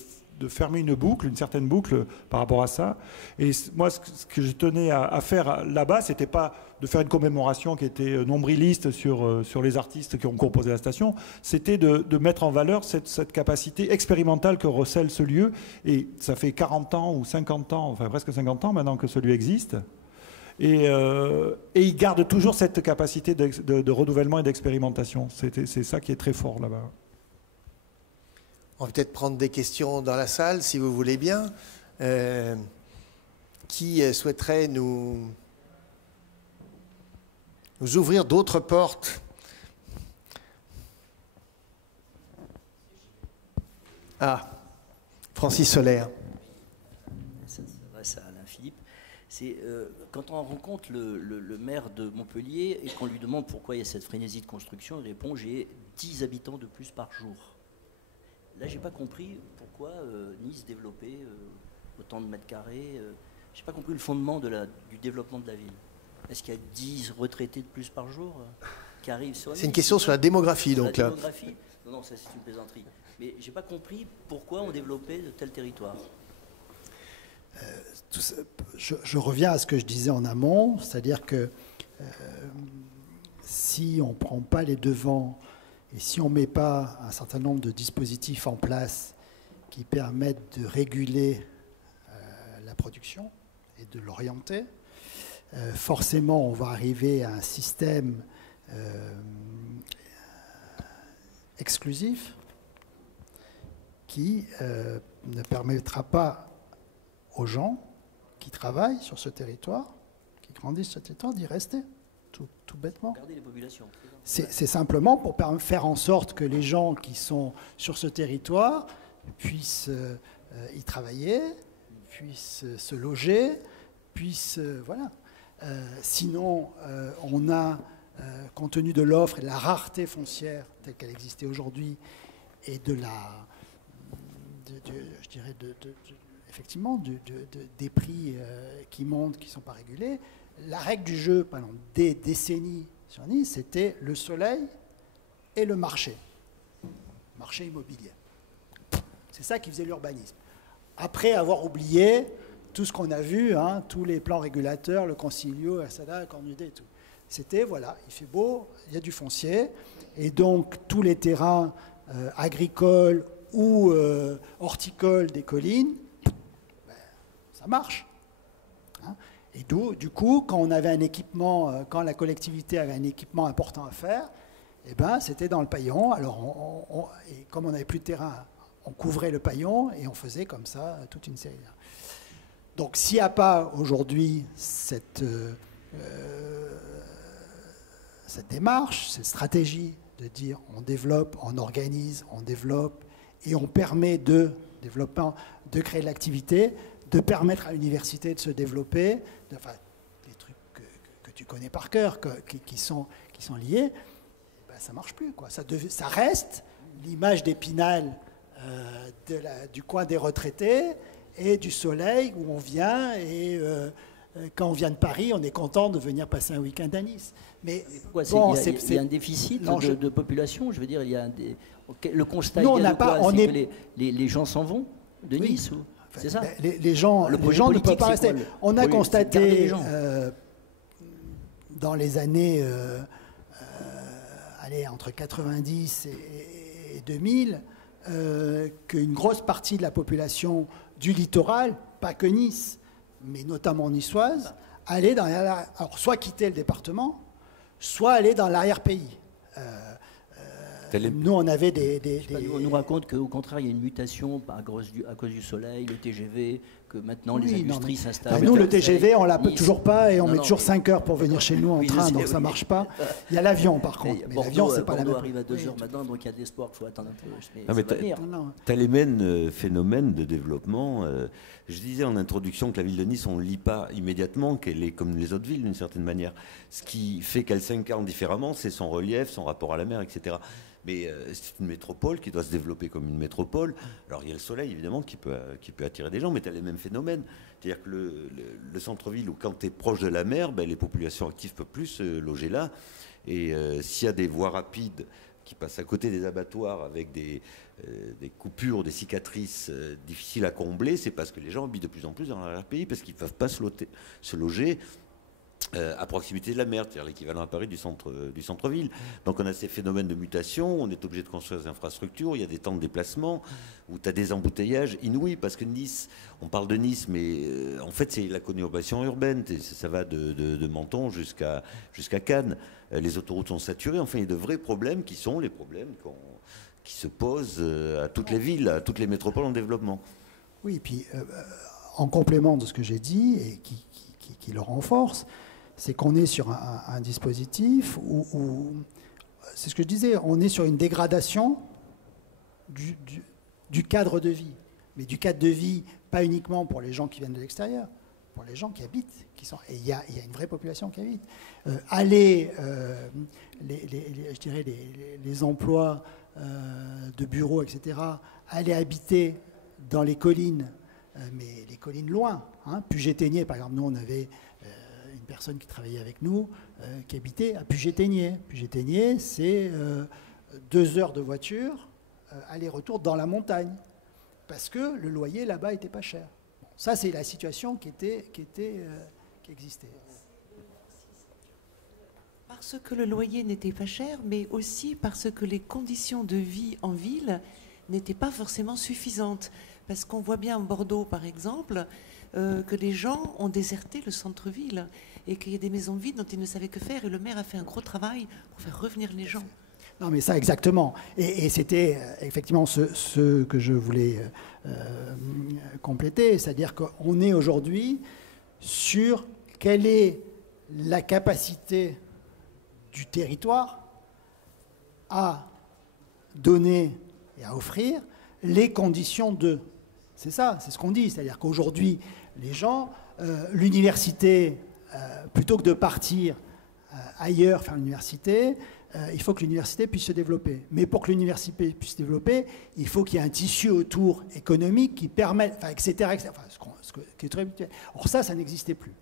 fermer une certaine boucle par rapport à ça. Et moi, ce que je tenais à faire là-bas, c'était pas de faire une commémoration qui était nombriliste sur les artistes qui ont composé la station, c'était de mettre en valeur cette capacité expérimentale que recèle ce lieu. Et ça fait 40 ans ou 50 ans, enfin presque 50 ans maintenant que ce lieu existe. Et ils gardent toujours cette capacité de renouvellement et d'expérimentation. C'est ça qui est très fort là-bas. On va peut-être prendre des questions dans la salle, si vous voulez bien. Qui souhaiterait nous ouvrir d'autres portes? Ah, Francis Solaire. Ça s'adresse à Alain Philippe. C'est quand on rencontre le maire de Montpellier et qu'on lui demande pourquoi il y a cette frénésie de construction, il répond: j'ai 10 habitants de plus par jour. Là, j'ai pas compris pourquoi Nice développait autant de mètres carrés. J'ai pas compris le fondement du développement de la ville. Est-ce qu'il y a 10 retraités de plus par jour qui arrivent sur Nice? C'est une question sur la démographie, donc là. La démographie? Non, ça c'est une plaisanterie. Mais j'ai pas compris pourquoi on développait de tels territoires. Je reviens à ce que je disais en amont, c'est-à-dire que si on ne prend pas les devants et si on ne met pas un certain nombre de dispositifs en place qui permettent de réguler la production et de l'orienter, forcément on va arriver à un système exclusif qui ne permettra pas aux gens qui travaillent sur ce territoire, qui grandissent sur ce territoire, d'y rester, tout bêtement. Regardez les populations. C'est simplement pour faire en sorte que les gens qui sont sur ce territoire puissent y travailler, puissent se loger, puissent... voilà. Sinon, on a, compte tenu de l'offre et de la rareté foncière telle qu'elle existait aujourd'hui, et de la... je dirais effectivement, des prix qui montent, qui ne sont pas régulés. La règle du jeu, pendant des décennies sur Nice, c'était le soleil et le marché immobilier. C'est ça qui faisait l'urbanisme. Après avoir oublié tout ce qu'on a vu, hein, tous les plans régulateurs, le Concilio, Assada, Cornudet et tout. C'était, voilà, il fait beau, il y a du foncier, et donc tous les terrains agricoles ou horticoles des collines, ça marche. Hein. Et du coup, quand on avait un équipement, quand la collectivité avait un équipement important à faire, eh ben, c'était dans le paillon. Alors, et comme on n'avait plus de terrain, on couvrait le paillon et on faisait comme ça toute une série. Donc, s'il n'y a pas aujourd'hui cette démarche, cette stratégie de dire on développe, on organise, on développe et on permet de créer de l'activité, de permettre à l'université de se développer, enfin, des trucs que tu connais par cœur, qui sont liés, ben, ça ne marche plus, quoi. Ça reste l'image d'Épinal du coin des retraités et du soleil où on vient, et quand on vient de Paris, on est content de venir passer un week-end à Nice. Mais pourquoi, bon, il y a un déficit de population, je veux dire, il y a le constat non, c'est que les gens s'en vont de Nice. Oui. C'est ça. Les gens ne peuvent pas rester. On a constaté dans les années entre 90 et 2000 qu'une grosse partie de la population du littoral, pas que Nice, mais notamment niçoise, allait alors soit quitter le département, soit aller dans l'arrière-pays. Nous, on avait on nous raconte qu'au contraire, il y a une mutation à cause du soleil, le TGV, que maintenant les industries s'installent. Nous, le TGV, on ne l'a toujours pas et on met toujours 5 heures pour venir chez nous en train, donc ça ne marche pas. Il y a l'avion, par contre. Mais l'avion, c'est pas la même. Bordeaux arrive à 2 heures maintenant, donc il y a de l'espoir, il faut attendre un peu. Tu as les mêmes phénomènes de développement. Je disais en introduction que la ville de Nice, on ne lit pas immédiatement qu'elle est comme les autres villes, d'une certaine manière. Ce qui fait qu'elle s'incarne différemment, c'est son relief, son rapport à la mer, etc. Mais c'est une métropole qui doit se développer comme une métropole. Alors il y a le soleil, évidemment, qui peut attirer des gens, mais tu as les mêmes phénomènes. C'est-à-dire que le centre-ville, où quand tu es proche de la mer, ben, les populations actives peuvent plus se loger là. Et s'il y a des voies rapides qui passent à côté des abattoirs avec des coupures, des cicatrices difficiles à combler, c'est parce que les gens habitent de plus en plus dans l'arrière-pays, parce qu'ils ne peuvent pas se loger à proximité de la mer, c'est-à-dire l'équivalent à Paris du centre-ville. Donc on a ces phénomènes de mutation, on est obligé de construire des infrastructures, il y a des temps de déplacement, où tu as des embouteillages inouïs, parce que Nice, on parle de Nice, mais en fait c'est la conurbation urbaine, ça va de Menton jusqu'à Cannes. Les autoroutes sont saturées, enfin il y a de vrais problèmes qui sont les problèmes qui se posent à toutes les villes, à toutes les métropoles en développement. Oui, et puis en complément de ce que j'ai dit, et qui le renforce, c'est qu'on est sur un dispositif où, c'est ce que je disais, on est sur une dégradation du cadre de vie. Mais du cadre de vie, pas uniquement pour les gens qui viennent de l'extérieur, pour les gens qui habitent. Et il y a une vraie population qui habite. Je dirais les emplois de bureaux, etc., aller habiter dans les collines, mais les collines loin. Puget-Théniers, par exemple, nous, on avait une personne qui travaillait avec nous, qui habitait à Puget-Théniers. Puget-Théniers, c'est 2 heures de voiture, aller-retour dans la montagne, parce que le loyer là-bas n'était pas cher. Bon, ça, c'est la situation qui existait. Parce que le loyer n'était pas cher, mais aussi parce que les conditions de vie en ville n'étaient pas forcément suffisantes. Parce qu'on voit bien à Bordeaux, par exemple, que les gens ont déserté le centre-ville et qu'il y a des maisons vides dont ils ne savaient que faire. Et le maire a fait un gros travail pour faire revenir les gens. Non, mais ça, exactement. Et c'était effectivement ce que je voulais compléter. C'est-à-dire qu'on est aujourd'hui sur quelle est la capacité du territoire à donner et à offrir les conditions de... C'est ça, c'est ce qu'on dit. C'est-à-dire qu'aujourd'hui, les gens, l'université, plutôt que de partir ailleurs faire l'université, il faut que l'université puisse se développer. Mais pour que l'université puisse se développer, il faut qu'il y ait un tissu autour économique qui permette, enfin, etc. Enfin, ce qui est très habituel. Or ça n'existait plus.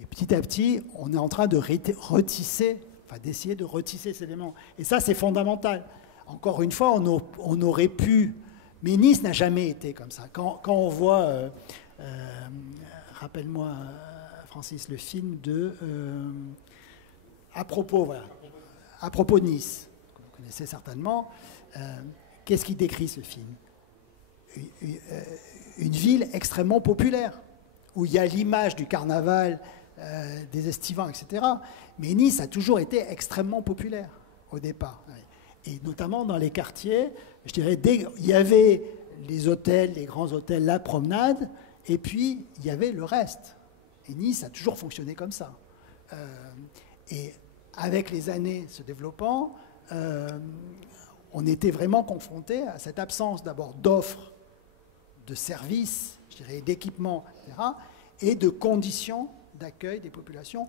Et petit à petit, on est en train de retisser, enfin d'essayer de retisser ces éléments. Et ça, c'est fondamental. Encore une fois, on aurait pu... Mais Nice n'a jamais été comme ça. Quand on voit, rappelle-moi, Francis, le film de... à propos de Nice, que vous connaissez certainement, qu'est-ce qui décrit ce film ? Une ville extrêmement populaire, où il y a l'image du carnaval, des estivants, etc. Mais Nice a toujours été extrêmement populaire au départ. Et notamment dans les quartiers, je dirais, il y avait les hôtels, les grands hôtels, la promenade, et puis il y avait le reste. Et Nice a toujours fonctionné comme ça. Et avec les années se développant, on était vraiment confronté à cette absence d'abord d'offres, de services, je dirais, d'équipements, etc., et de conditions d'accueil des populations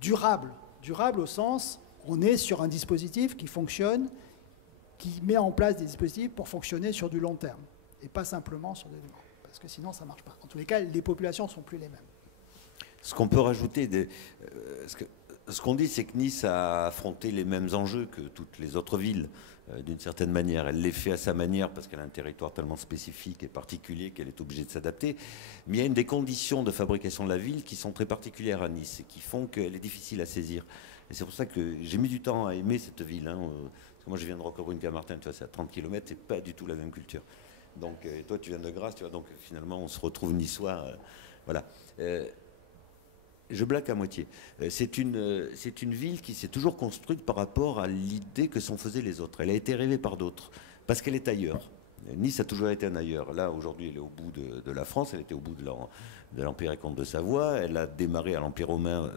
durables. Durables au sens, on est sur un dispositif qui fonctionne, qui met en place des dispositifs pour fonctionner sur du long terme, et pas simplement sur des mois, parce que sinon ça ne marche pas. En tous les cas, les populations ne sont plus les mêmes. Ce qu'on peut rajouter, ce qu'on dit, c'est que Nice a affronté les mêmes enjeux que toutes les autres villes, d'une certaine manière. Elle les fait à sa manière parce qu'elle a un territoire tellement spécifique et particulier qu'elle est obligée de s'adapter. Mais il y a des conditions de fabrication de la ville qui sont très particulières à Nice et qui font qu'elle est difficile à saisir. Et c'est pour ça que j'ai mis du temps à aimer cette ville. Parce que moi, je viens de Roquebrune-Camartin, tu vois, c'est à 30 km, c'est pas du tout la même culture. Donc, toi, tu viens de Grasse, tu vois, donc finalement, on se retrouve niçois. Voilà. Je blague à moitié. C'est une ville qui s'est toujours construite par rapport à l'idée que s'en faisaient les autres. Elle a été rêvée par d'autres, parce qu'elle est ailleurs. Nice a toujours été un ailleurs. Là, aujourd'hui, elle est au bout de la France, elle était au bout de l'Empire et Comte de Savoie, elle a démarré à l'Empire romain.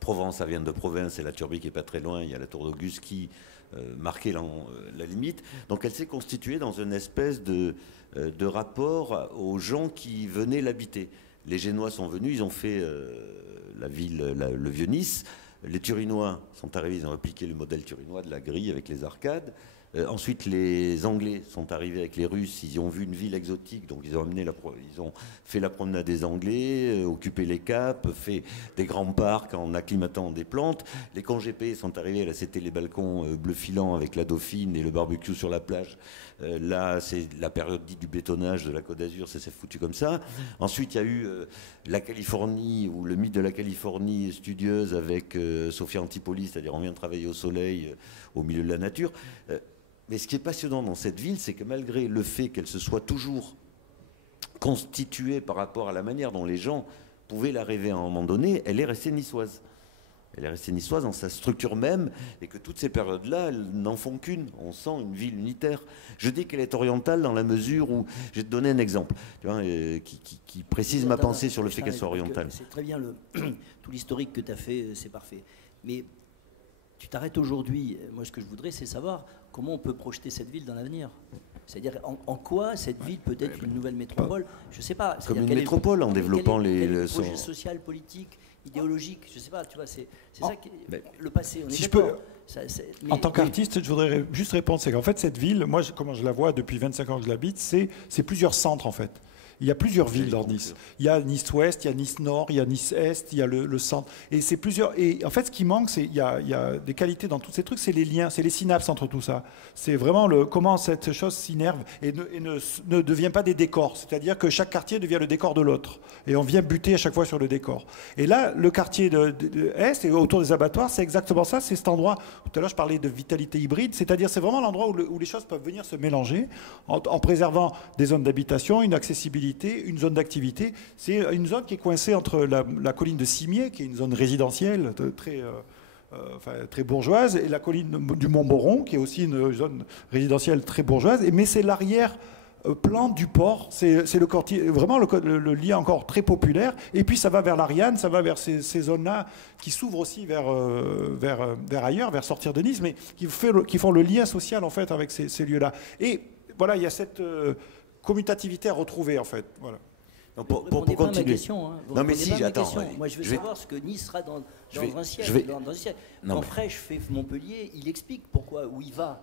Provence, ça vient de province, et la Turbie qui n'est pas très loin, il y a la tour d'Auguste qui marquait la limite. Donc elle s'est constituée dans une espèce de rapport aux gens qui venaient l'habiter. Les Génois sont venus, ils ont fait la ville, le vieux Nice. Les Turinois sont arrivés, ils ont appliqué le modèle turinois de la grille avec les arcades. Ensuite, les Anglais sont arrivés avec les Russes. Ils ont vu une ville exotique, donc ils ont fait la promenade des Anglais, occupé les caps, fait des grands parcs en acclimatant des plantes. Les congépés sont arrivés. Là, c'était les balcons bleu filant avec la Dauphine et le barbecue sur la plage. Là, c'est la période dite du bétonnage de la Côte d'Azur. Ça s'est foutu comme ça. Ensuite, il y a eu la Californie, ou le mythe de la Californie studieuse avec Sophia Antipolis, c'est-à-dire on vient travailler au soleil, au milieu de la nature. Mais ce qui est passionnant dans cette ville, c'est que malgré le fait qu'elle se soit toujours constituée par rapport à la manière dont les gens pouvaient la rêver à un moment donné, elle est restée niçoise. Elle est restée niçoise dans sa structure même, et que toutes ces périodes-là, elles n'en font qu'une. On sent une ville unitaire. Je dis qu'elle est orientale dans la mesure où... Je vais te donner un exemple tu vois, qui précise ma pensée sur le fait qu'elle soit orientale. C'est très bien, tout l'historique que tu as fait, c'est parfait. Mais tu t'arrêtes aujourd'hui. Moi, ce que je voudrais, c'est savoir comment on peut projeter cette ville dans l'avenir. C'est-à-dire, en quoi cette ville peut être une nouvelle métropole? Je ne sais pas. Comme une métropole, en développant le projet social, politique, idéologique, je sais pas, tu vois, c'est ça qui le passé, on est d'accord. En tant qu'artiste, je voudrais juste répondre, c'est qu'en fait cette ville, moi comment je la vois depuis 25 ans que je l'habite, c'est plusieurs centres en fait. Il y a plusieurs villes dans Nice. Il y a Nice-Ouest, il y a Nice-Nord, il y a Nice-Est, il y a le centre. Et c'est plusieurs. Et en fait, ce qui manque, il y a des qualités dans tous ces trucs, c'est les liens, c'est les synapses entre tout ça. C'est vraiment comment cette chose s'innerve et ne devient pas des décors. C'est-à-dire que chaque quartier devient le décor de l'autre. Et on vient buter à chaque fois sur le décor. Et là, le quartier de Est et autour des abattoirs, c'est exactement ça. C'est cet endroit. Tout à l'heure, je parlais de vitalité hybride. C'est-à-dire, c'est vraiment l'endroit où les choses peuvent venir se mélanger en préservant des zones d'habitation, une accessibilité, une zone d'activité. C'est une zone qui est coincée entre la colline de Cimier, qui est une zone résidentielle très bourgeoise, et la colline du Montmoron, qui est aussi une zone résidentielle très bourgeoise. Mais c'est l'arrière-plan du port. C'est vraiment le lien encore très populaire. Et puis ça va vers l'Ariane, ça va vers ces zones-là qui s'ouvrent aussi vers ailleurs, vers sortir de Nice, mais qui font le lien social en fait avec ces lieux-là. Et voilà, il y a cette commutativité à retrouver en fait. Voilà. Donc pour continuer. Question, hein. Non mais si, j'attends. Moi je veux savoir ce que Nice sera dans un siècle. Quand Frêche fait Montpellier, il explique pourquoi, où il va,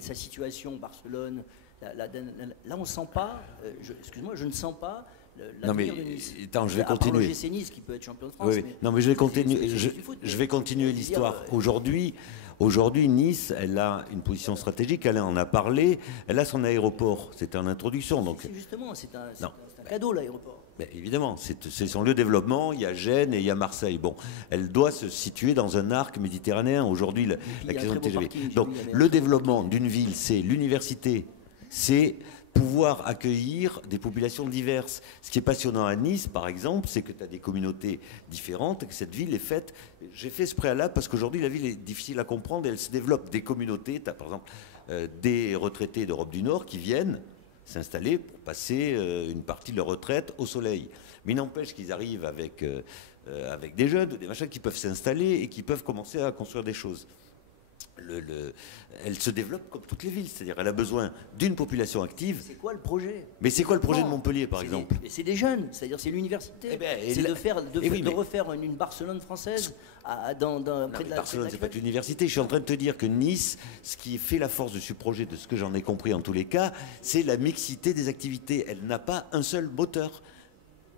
sa situation, Barcelone. Là on ne sent pas, excuse-moi, je ne sens pas l'avenir de Nice. Attends, je vais continuer. l'OGC Nice qui peut être champion de France. Oui. Non mais je vais continuer l'histoire. Aujourd'hui, Nice, elle a une position stratégique, elle en a parlé, elle a son aéroport, c'était en introduction. Donc... Justement, c'est un cadeau l'aéroport. Mais évidemment, c'est son lieu de développement, il y a Gênes et il y a Marseille. Bon, elle doit se situer dans un arc méditerranéen. Aujourd'hui, la question de TGV. Donc le développement d'une ville, c'est l'université, c'est pouvoir accueillir des populations diverses. Ce qui est passionnant à Nice, par exemple, c'est que tu as des communautés différentes et que cette ville est faite... J'ai fait ce préalable parce qu'aujourd'hui, la ville est difficile à comprendre et elle se développe. Des communautés, tu as par exemple des retraités d'Europe du Nord qui viennent s'installer pour passer une partie de leur retraite au soleil. Mais il n'empêche qu'ils arrivent avec des jeunes, des machins qui peuvent s'installer et qui peuvent commencer à construire des choses. Elle se développe comme toutes les villes, c'est-à-dire elle a besoin d'une population active. C'est quoi le projet? Mais c'est quoi le projet de Montpellier, par exemple? C'est des jeunes, c'est-à-dire c'est l'université. C'est de refaire une Barcelone française près de la... Barcelone, c'est pas une université. Je suis en train de te dire que Nice, ce qui fait la force de ce projet, de ce que j'en ai compris en tous les cas, c'est la mixité des activités. Elle n'a pas un seul moteur.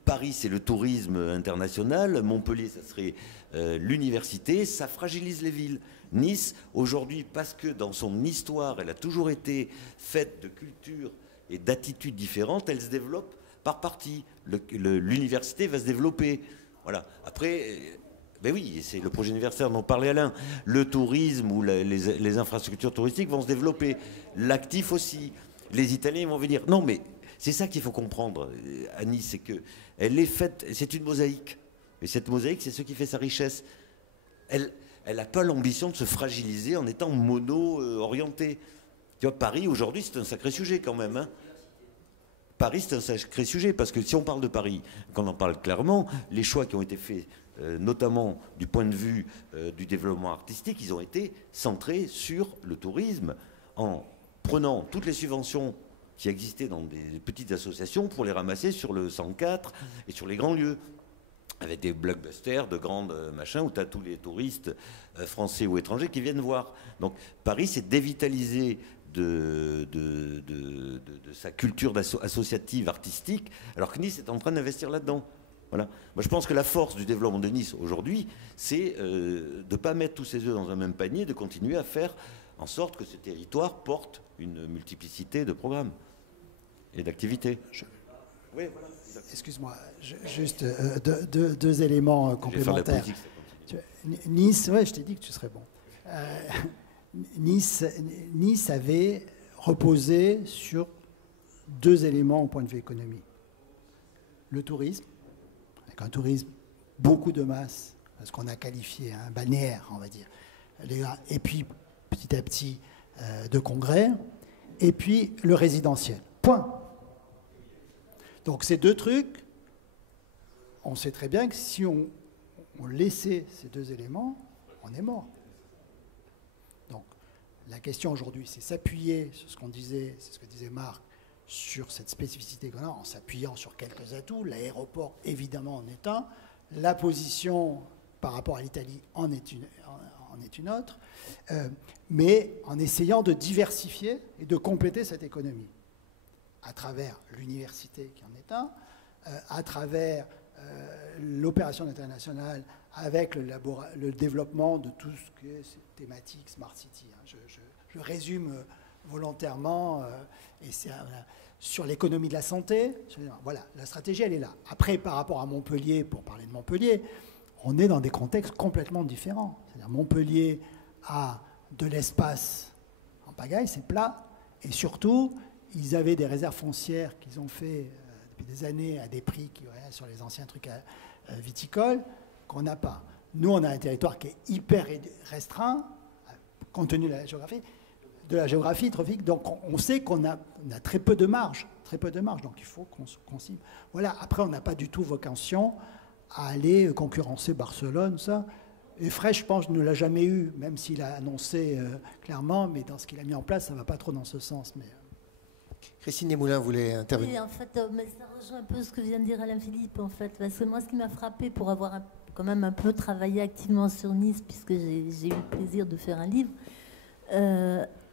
Paris, c'est le tourisme international. Montpellier, ça serait l'université. Ça fragilise les villes. Nice, aujourd'hui, parce que dans son histoire, elle a toujours été faite de cultures et d'attitudes différentes, elle se développe par partie. L'université va se développer. Voilà. Après, ben oui, c'est le projet universitaire dont parlait Alain. Le tourisme ou les infrastructures touristiques vont se développer. L'actif aussi. Les Italiens vont venir. Non, mais c'est ça qu'il faut comprendre à Nice, c'est que elle est faite, c'est une mosaïque. Et cette mosaïque, c'est ce qui fait sa richesse. Elle n'a pas l'ambition de se fragiliser en étant mono-orientée. Tu vois, Paris, aujourd'hui, c'est un sacré sujet quand même. Hein. Paris, c'est un sacré sujet, parce que si on parle de Paris, qu'on en parle clairement, les choix qui ont été faits, notamment du point de vue du développement artistique, ils ont été centrés sur le tourisme, en prenant toutes les subventions qui existaient dans des petites associations pour les ramasser sur le 104 et sur les grands lieux, avec des blockbusters de grandes machins où tu as tous les touristes français ou étrangers qui viennent voir. Donc Paris s'est dévitalisé de sa culture associative, artistique, alors que Nice est en train d'investir là-dedans. Voilà. Moi, je pense que la force du développement de Nice aujourd'hui, c'est de ne pas mettre tous ses œufs dans un même panier, de continuer à faire en sorte que ce territoire porte une multiplicité de programmes et d'activités. Oui, voilà. Excuse-moi, juste deux éléments complémentaires. Nice, ouais, je t'ai dit que tu serais bon. Nice avait reposé sur deux éléments au point de vue économique. Le tourisme, avec un tourisme beaucoup de masse, ce qu'on a qualifié un balnéaire, on va dire. Et puis, petit à petit, de congrès, et puis le résidentiel. Point. Donc ces deux trucs, on sait très bien que si on laissait ces deux éléments, on est mort. Donc la question aujourd'hui, c'est s'appuyer sur ce qu'on disait, c'est ce que disait Marc, sur cette spécificité qu'on a, en s'appuyant sur quelques atouts. L'aéroport, évidemment, en est un. La position par rapport à l'Italie en est une autre. Mais en essayant de diversifier et de compléter cette économie à travers l'université qui en est un, à travers l'opération internationale avec le développement de tout ce qui est thématique Smart City. Je résume volontairement, et c'est sur l'économie de la santé. Voilà, la stratégie, elle est là. Après, par rapport à Montpellier, pour parler de Montpellier, on est dans des contextes complètement différents. C'est-à-dire Montpellier a de l'espace en pagaille, c'est plat, et surtout, ils avaient des réserves foncières qu'ils ont fait depuis des années à des prix sur les anciens trucs viticoles qu'on n'a pas. Nous, on a un territoire qui est hyper restreint, compte tenu de la géographie trophique, donc on sait qu'on a très peu de marge, donc il faut qu'on cible. Voilà, après, on n'a pas du tout vocation à aller concurrencer Barcelone, ça. Et Frey, je pense, ne l'a jamais eu, même s'il a annoncé clairement, mais dans ce qu'il a mis en place, ça ne va pas trop dans ce sens. Mais, Christine Desmoulins voulait intervenir. Oui, en fait, mais ça rejoint un peu ce que vient de dire Alain Philippe, en fait. Parce que moi, ce qui m'a frappé pour avoir quand même un peu travaillé activement sur Nice, puisque j'ai eu le plaisir de faire un livre,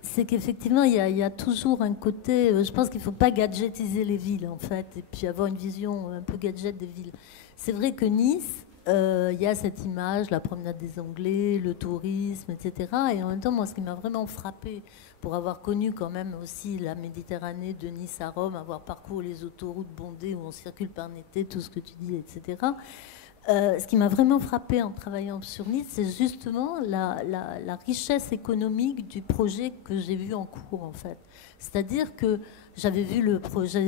c'est qu'effectivement, il y a toujours un côté... je pense qu'il ne faut pas gadgetiser les villes, en fait, et puis avoir une vision un peu gadget des villes. C'est vrai que Nice, il y a cette image, la promenade des Anglais, le tourisme, etc. Et en même temps, moi, ce qui m'a vraiment frappé, pour avoir connu quand même aussi la Méditerranée de Nice à Rome, avoir parcouru les autoroutes bondées où on circule par été, tout ce que tu dis, etc. Ce qui m'a vraiment frappé en travaillant sur Nice, c'est justement la richesse économique du projet que j'ai vu en cours, en fait. C'est-à-dire que j'avais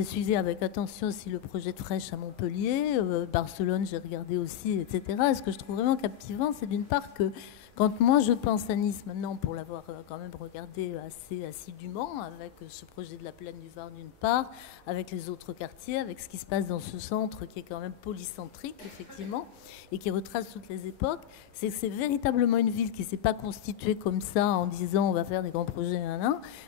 suivi avec attention aussi le projet de Frêche à Montpellier, Barcelone, j'ai regardé aussi, etc. Et ce que je trouve vraiment captivant, c'est d'une part que quand moi je pense à Nice maintenant, pour l'avoir quand même regardé assez assidûment, avec ce projet de la plaine du Var d'une part, avec les autres quartiers, avec ce qui se passe dans ce centre qui est quand même polycentrique, effectivement, et qui retrace toutes les époques, c'est que c'est véritablement une ville qui ne s'est pas constituée comme ça en disant on va faire des grands projets,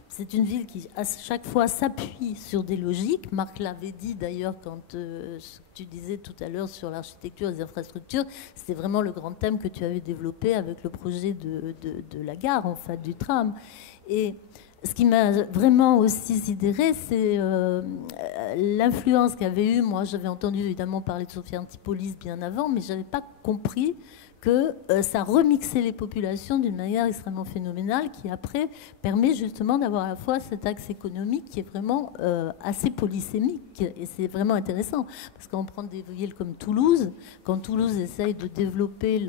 c'est une ville qui à chaque fois s'appuie sur des logiques. Marc l'avait dit d'ailleurs quand ce que tu disais tout à l'heure sur l'architecture et les infrastructures, c'était vraiment le grand thème que tu avais développé avec le projet de la gare, en fait, du tram. Et ce qui m'a vraiment aussi sidéré, c'est l'influence qu'avait eu. Moi, j'avais entendu évidemment parler de Sophia Antipolis bien avant, mais je n'avais pas compris que ça remixait les populations d'une manière extrêmement phénoménale qui après permet justement d'avoir à la fois cet axe économique qui est vraiment assez polysémique, et c'est vraiment intéressant parce qu'on prend des villes comme Toulouse, quand Toulouse essaye de développer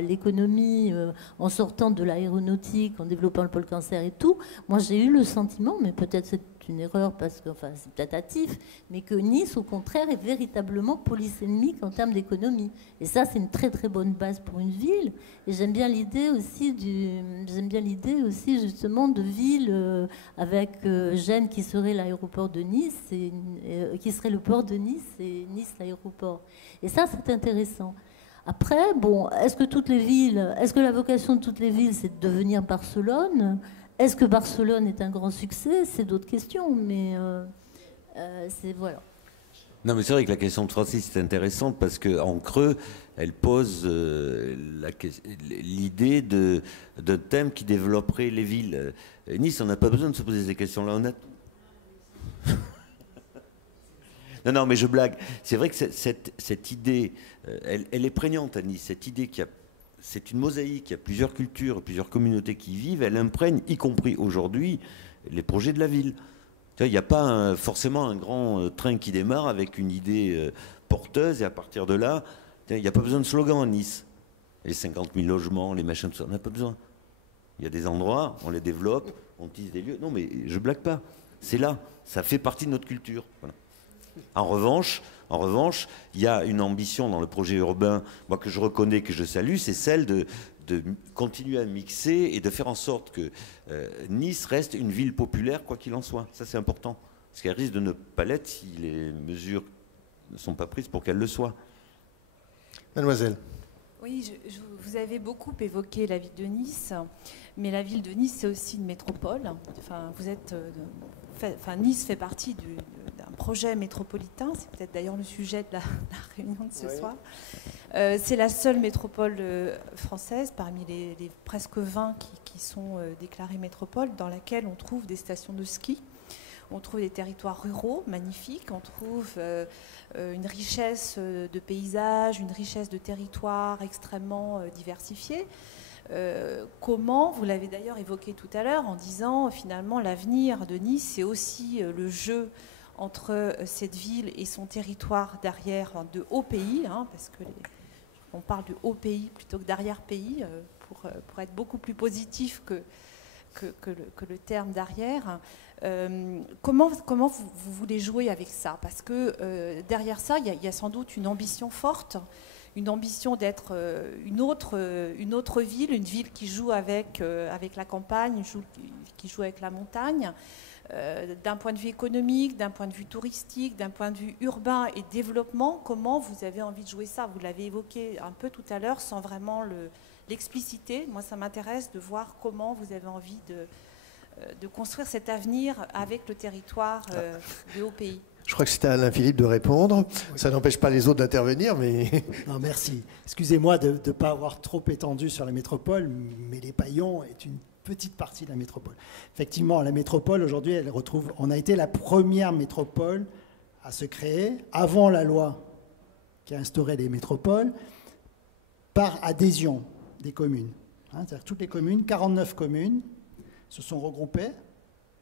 l'économie en sortant de l'aéronautique, en développant le pôle cancer et tout, moi j'ai eu le sentiment, mais peut-être c'est une erreur parce que, enfin, c'est peut-être hâtif, mais que Nice, au contraire, est véritablement polysémique en termes d'économie. Et ça, c'est une très très bonne base pour une ville. Et j'aime bien l'idée aussi justement de ville avec Gênes qui serait l'aéroport de Nice, qui serait le port de Nice et Nice l'aéroport. Et ça, c'est intéressant. Après, bon, est-ce que la vocation de toutes les villes, c'est de devenir Barcelone ? Est-ce que Barcelone est un grand succès ? C'est d'autres questions, mais c'est voilà. Non, mais c'est vrai que la question de Francis est intéressante parce qu'en creux, elle pose l'idée d'un thème qui développerait les villes. Nice, on n'a pas besoin de se poser ces questions-là, honnêtement. Non, non, mais je blague. C'est vrai que cette idée, elle est prégnante à Nice. Cette idée c'est une mosaïque, il y a plusieurs cultures, plusieurs communautés qui vivent, elle imprègne, y compris aujourd'hui, les projets de la ville. Il n'y a pas forcément un grand train qui démarre avec une idée porteuse et à partir de là, il n'y a pas besoin de slogan à Nice. Les 50 000 logements, les machins, tout ça, on n'a pas besoin. Il y a des endroits, on les développe, on tisse des lieux. Non, mais je blague pas. C'est là, ça fait partie de notre culture. Voilà. En revanche, il y a une ambition dans le projet urbain, moi que je reconnais, que je salue, c'est celle de continuer à mixer et de faire en sorte que Nice reste une ville populaire, quoi qu'il en soit. Ça, c'est important. Parce qu'elle risque de ne pas l'être si les mesures ne sont pas prises pour qu'elle le soit. Mademoiselle. Oui, vous avez beaucoup évoqué la ville de Nice, mais la ville de Nice, c'est aussi une métropole. Enfin, Nice fait partie d'un projet métropolitain. C'est peut-être d'ailleurs le sujet de la réunion de ce soir. C'est la seule métropole française parmi les presque 20 qui sont déclarées métropoles, dans laquelle on trouve des stations de ski. On trouve des territoires ruraux magnifiques, on trouve une richesse de paysages, une richesse de territoires extrêmement diversifiés. Comment, vous l'avez d'ailleurs évoqué tout à l'heure en disant finalement l'avenir de Nice, c'est aussi le jeu entre cette ville et son territoire d'arrière, de haut pays, hein, parce que on parle de haut pays plutôt que d'arrière-pays, pour être beaucoup plus positif que le terme d'arrière. Comment vous voulez jouer avec ça? Parce que derrière ça, il y a sans doute une ambition forte, une ambition d'être une autre ville, une ville qui joue avec la campagne, qui joue avec la montagne, d'un point de vue économique, d'un point de vue touristique, d'un point de vue urbain et développement. Comment vous avez envie de jouer ça? Vous l'avez évoqué un peu tout à l'heure sans vraiment l'expliciter. Moi, ça m'intéresse de voir comment vous avez envie de construire cet avenir avec le territoire de haut pays. Je crois que c'était à Alain Philippe de répondre. Ça n'empêche pas les autres d'intervenir, mais... Non, merci. Excusez-moi de ne pas avoir trop étendu sur la métropole, mais les Paillons est une petite partie de la métropole. Effectivement, la métropole, aujourd'hui, on a été la première métropole à se créer, avant la loi qui a instauré les métropoles, par adhésion des communes. C'est-à-dire que toutes les communes, 49 communes, se sont regroupées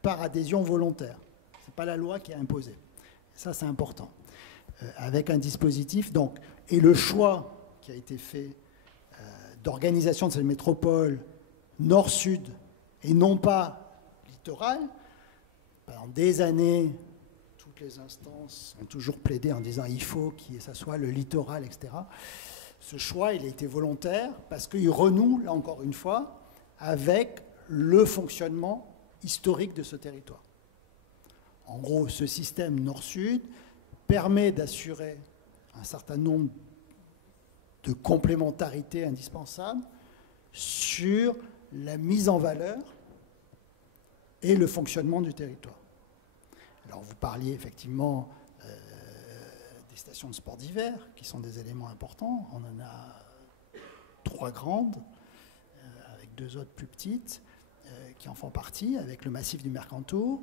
par adhésion volontaire. Ce n'est pas la loi qui a imposé. Ça, c'est important. Avec un dispositif, donc, et le choix qui a été fait d'organisation de cette métropole nord-sud et non pas littorale, pendant des années, toutes les instances ont toujours plaidé en disant il faut que ça soit le littoral, etc. Ce choix, il a été volontaire parce qu'il renoue, là encore une fois, avec le fonctionnement historique de ce territoire. En gros, ce système nord-sud permet d'assurer un certain nombre de complémentarités indispensables sur la mise en valeur et le fonctionnement du territoire. Alors, vous parliez effectivement des stations de sport d'hiver, qui sont des éléments importants. On en a 3 grandes, avec 2 autres plus petites, qui en font partie, avec le massif du Mercantour.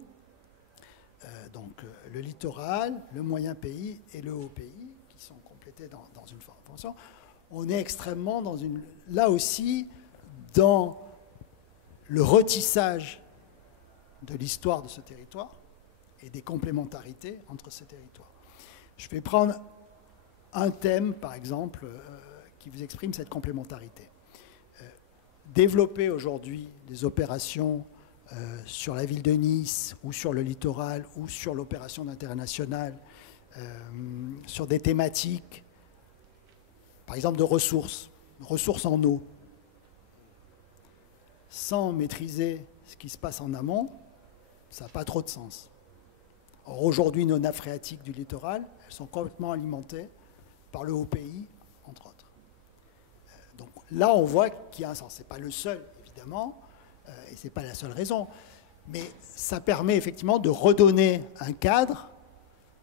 Donc le littoral, le moyen pays et le haut pays, qui sont complétés dans une formation. On est extrêmement là aussi, dans le retissage de l'histoire de ce territoire et des complémentarités entre ces territoires. Je vais prendre un thème, par exemple, qui vous exprime cette complémentarité. Développer aujourd'hui des opérations sur la ville de Nice ou sur le littoral ou sur l'opération d'intérêt national, sur des thématiques, par exemple de ressources en eau, sans maîtriser ce qui se passe en amont, ça n'a pas trop de sens. Or, aujourd'hui, nos nappes phréatiques du littoral, elles sont complètement alimentées par le haut pays, entre autres. Donc là, on voit qu'il y a un sens. Ce n'est pas le seul, évidemment, et ce n'est pas la seule raison, mais ça permet effectivement de redonner un cadre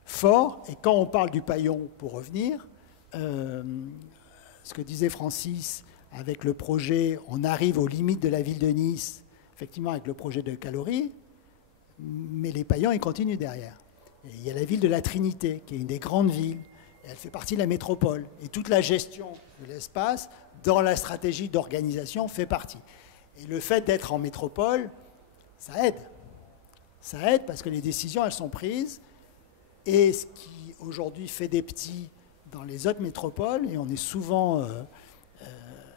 fort. Et quand on parle du paillon, pour revenir, ce que disait Francis, avec le projet, on arrive aux limites de la ville de Nice, effectivement avec le projet de calories, mais les paillons, ils continuent derrière. Et il y a la ville de la Trinité, qui est une des grandes villes, et elle fait partie de la métropole. Et toute la gestion de l'espace, dans la stratégie d'organisation, fait partie. Et le fait d'être en métropole, ça aide. Ça aide parce que les décisions, elles sont prises. Et ce qui, aujourd'hui, fait des petits dans les autres métropoles, et on est souvent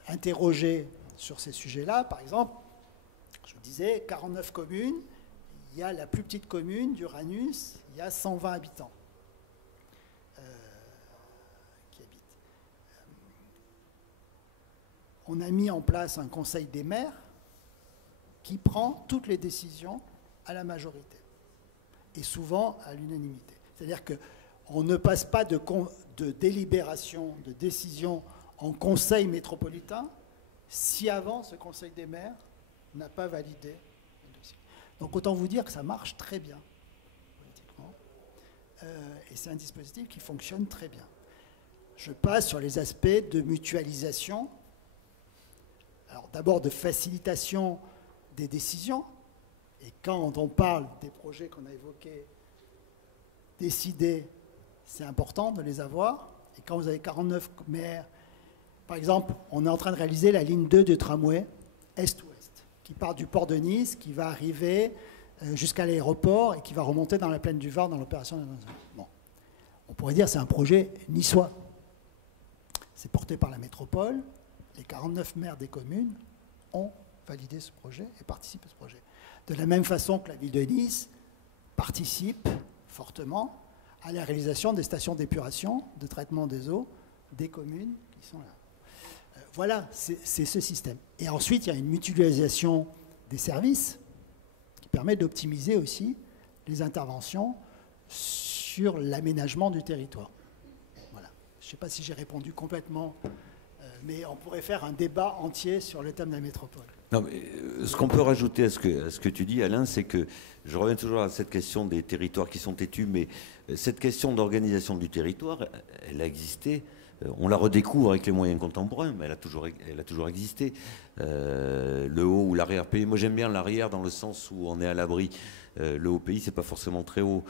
interrogé sur ces sujets-là. Par exemple, je vous disais, 49 communes, il y a la plus petite commune d'Uranus, il y a 120 habitants qui habitent. On a mis en place un conseil des maires qui prend toutes les décisions à la majorité, et souvent à l'unanimité. C'est-à-dire qu'on ne passe pas de délibération, de décision en conseil métropolitain si avant ce conseil des maires n'a pas validé le dossier. Donc autant vous dire que ça marche très bien politiquement, et c'est un dispositif qui fonctionne très bien. Je passe sur les aspects de mutualisation. Alors d'abord de facilitation des décisions, et quand on parle des projets qu'on a évoqués, décider, c'est important de les avoir. Et quand vous avez 49 maires, par exemple, on est en train de réaliser la ligne 2 du tramway Est-Ouest, qui part du port de Nice, qui va arriver jusqu'à l'aéroport et qui va remonter dans la plaine du Var dans l'opération de bon. On pourrait dire que c'est un projet niçois. C'est porté par la métropole. Les 49 maires des communes ont validé ce projet et participent à ce projet. De la même façon que la ville de Nice participe fortement à la réalisation des stations d'épuration, de traitement des eaux des communes qui sont là. Voilà, c'est ce système. Et ensuite, il y a une mutualisation des services qui permet d'optimiser aussi les interventions sur l'aménagement du territoire. Voilà. Je ne sais pas si j'ai répondu complètement, mais on pourrait faire un débat entier sur le thème de la métropole. Non, mais ce qu'on peut rajouter à ce que tu dis, Alain, c'est que je reviens toujours à cette question des territoires qui sont têtus, mais cette question d'organisation du territoire, elle a existé. On la redécouvre avec les moyens contemporains, mais elle a toujours existé. Le haut ou l'arrière-pays, moi j'aime bien l'arrière dans le sens où on est à l'abri. Le haut pays, c'est pas forcément très haut.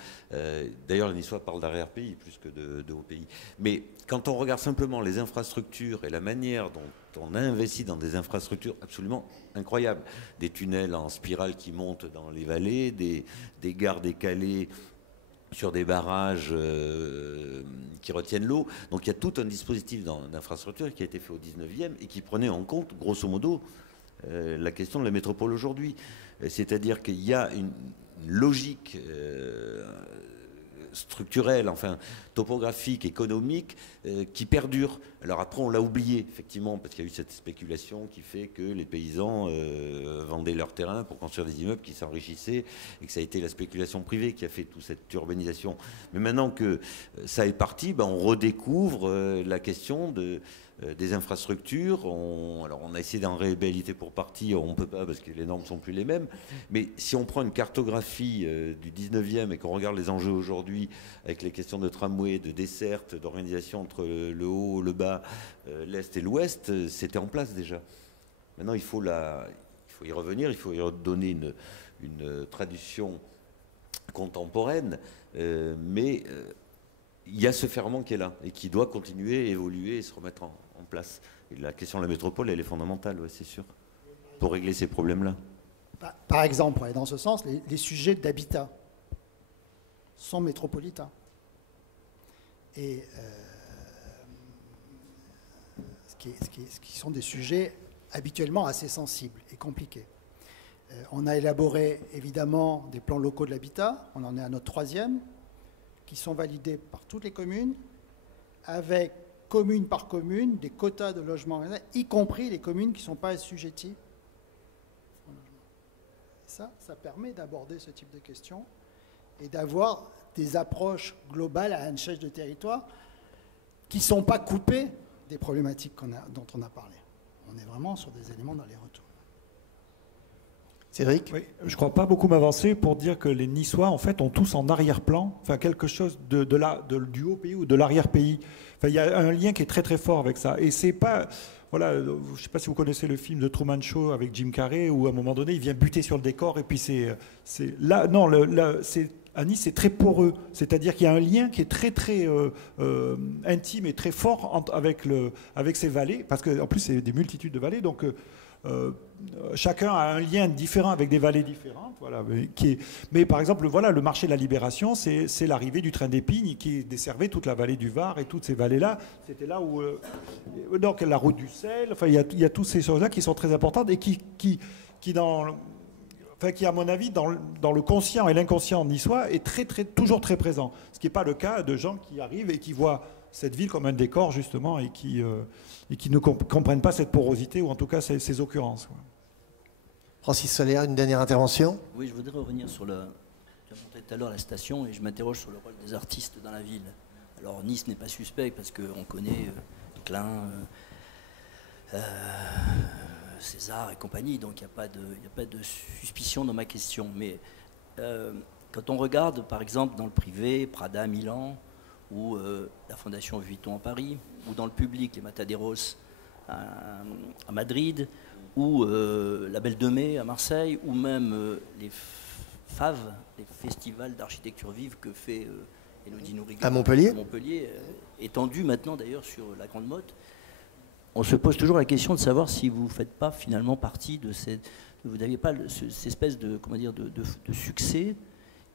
D'ailleurs, les Niçois parlent d'arrière-pays plus que de haut pays. Mais quand on regarde simplement les infrastructures et la manière dont on a investi dans des infrastructures absolument incroyables, des tunnels en spirale qui montent dans les vallées, des gares décalées sur des barrages qui retiennent l'eau. Donc il y a tout un dispositif d'infrastructure qui a été fait au 19e et qui prenait en compte, grosso modo, la question de la métropole aujourd'hui. C'est-à-dire qu'il y a une logique structurelle, enfin topographique, économique, qui perdure. Alors après, on l'a oublié, effectivement, parce qu'il y a eu cette spéculation qui fait que les paysans vendaient leur terrain pour construire des immeubles qui s'enrichissaient, et que ça a été la spéculation privée qui a fait toute cette urbanisation. Mais maintenant que ça est parti, ben, on redécouvre la question des infrastructures. Alors on a essayé d'en réhabiliter pour partie, on ne peut pas parce que les normes ne sont plus les mêmes. Mais si on prend une cartographie du 19e et qu'on regarde les enjeux aujourd'hui avec les questions de tramway, de desserte, d'organisation entre le haut, le bas, l'est et l'ouest, c'était en place déjà. Maintenant il faut y revenir, il faut y redonner une traduction contemporaine, mais il y a ce ferment qui est là et qui doit continuer, évoluer et se remettre en place. Et la question de la métropole, elle est fondamentale, ouais, c'est sûr, pour régler ces problèmes-là. Par exemple, dans ce sens, les sujets d'habitat sont métropolitains. Et ce qui sont des sujets habituellement assez sensibles et compliqués. On a élaboré évidemment des plans locaux de l'habitat, on en est à notre 3e, qui sont validés par toutes les communes, avec commune par commune des quotas de logements, y compris les communes qui ne sont pas assujetties au logement. Ça permet d'aborder ce type de questions et d'avoir des approches globales à une échelle de territoire qui ne sont pas coupées des problématiques dont on a parlé. On est vraiment sur des éléments dans les retours. Cédric? Oui, je ne crois pas beaucoup m'avancer pour dire que les Niçois, en fait, ont tous en arrière-plan, enfin, quelque chose du haut pays ou de l'arrière-pays. Enfin, il y a un lien qui est très très fort avec ça. Et c'est pas... Voilà, je ne sais pas si vous connaissez le film de Truman Show avec Jim Carrey, où à un moment donné, il vient buter sur le décor, et puis c'est là, non, à Nice, c'est très poreux. C'est-à-dire qu'il y a un lien qui est très très intime et très fort avec ces vallées, parce qu'en plus, c'est des multitudes de vallées, donc chacun a un lien différent avec des vallées différentes. Voilà, mais par exemple, voilà, le marché de la Libération, c'est l'arrivée du train d'Épines qui desservait toute la vallée du Var et toutes ces vallées-là. C'était là où... donc la route du sel, enfin, il y a toutes ces choses-là qui sont très importantes et qui à mon avis, dans le conscient et l'inconscient niçois, est toujours très présent. Ce qui n'est pas le cas de gens qui arrivent et qui voient cette ville comme un décor, justement, et qui ne comprennent pas cette porosité, ou en tout cas ces occurrences. Quoi. Francis Solaire, une dernière intervention? Oui, je voudrais revenir sur j'ai montré tout à l'heure la station, et je m'interroge sur le rôle des artistes dans la ville. Alors, Nice n'est pas suspect, parce qu'on connaît Klein, César et compagnie, donc il n'y a pas de suspicion dans ma question. Mais quand on regarde, par exemple, dans le privé, Prada à Milan, ou la Fondation Vuitton à Paris, ou dans le public, les Mataderos à Madrid, ou la Belle de Mai à Marseille, ou même les FAV, les festivals d'architecture vive que fait Élodie Nourrigue à Montpellier, étendu maintenant d'ailleurs sur la Grande Motte. On se pose toujours la question de savoir si vous ne faites pas finalement partie de vous n'avez pas cette espèce de, comment dire, de succès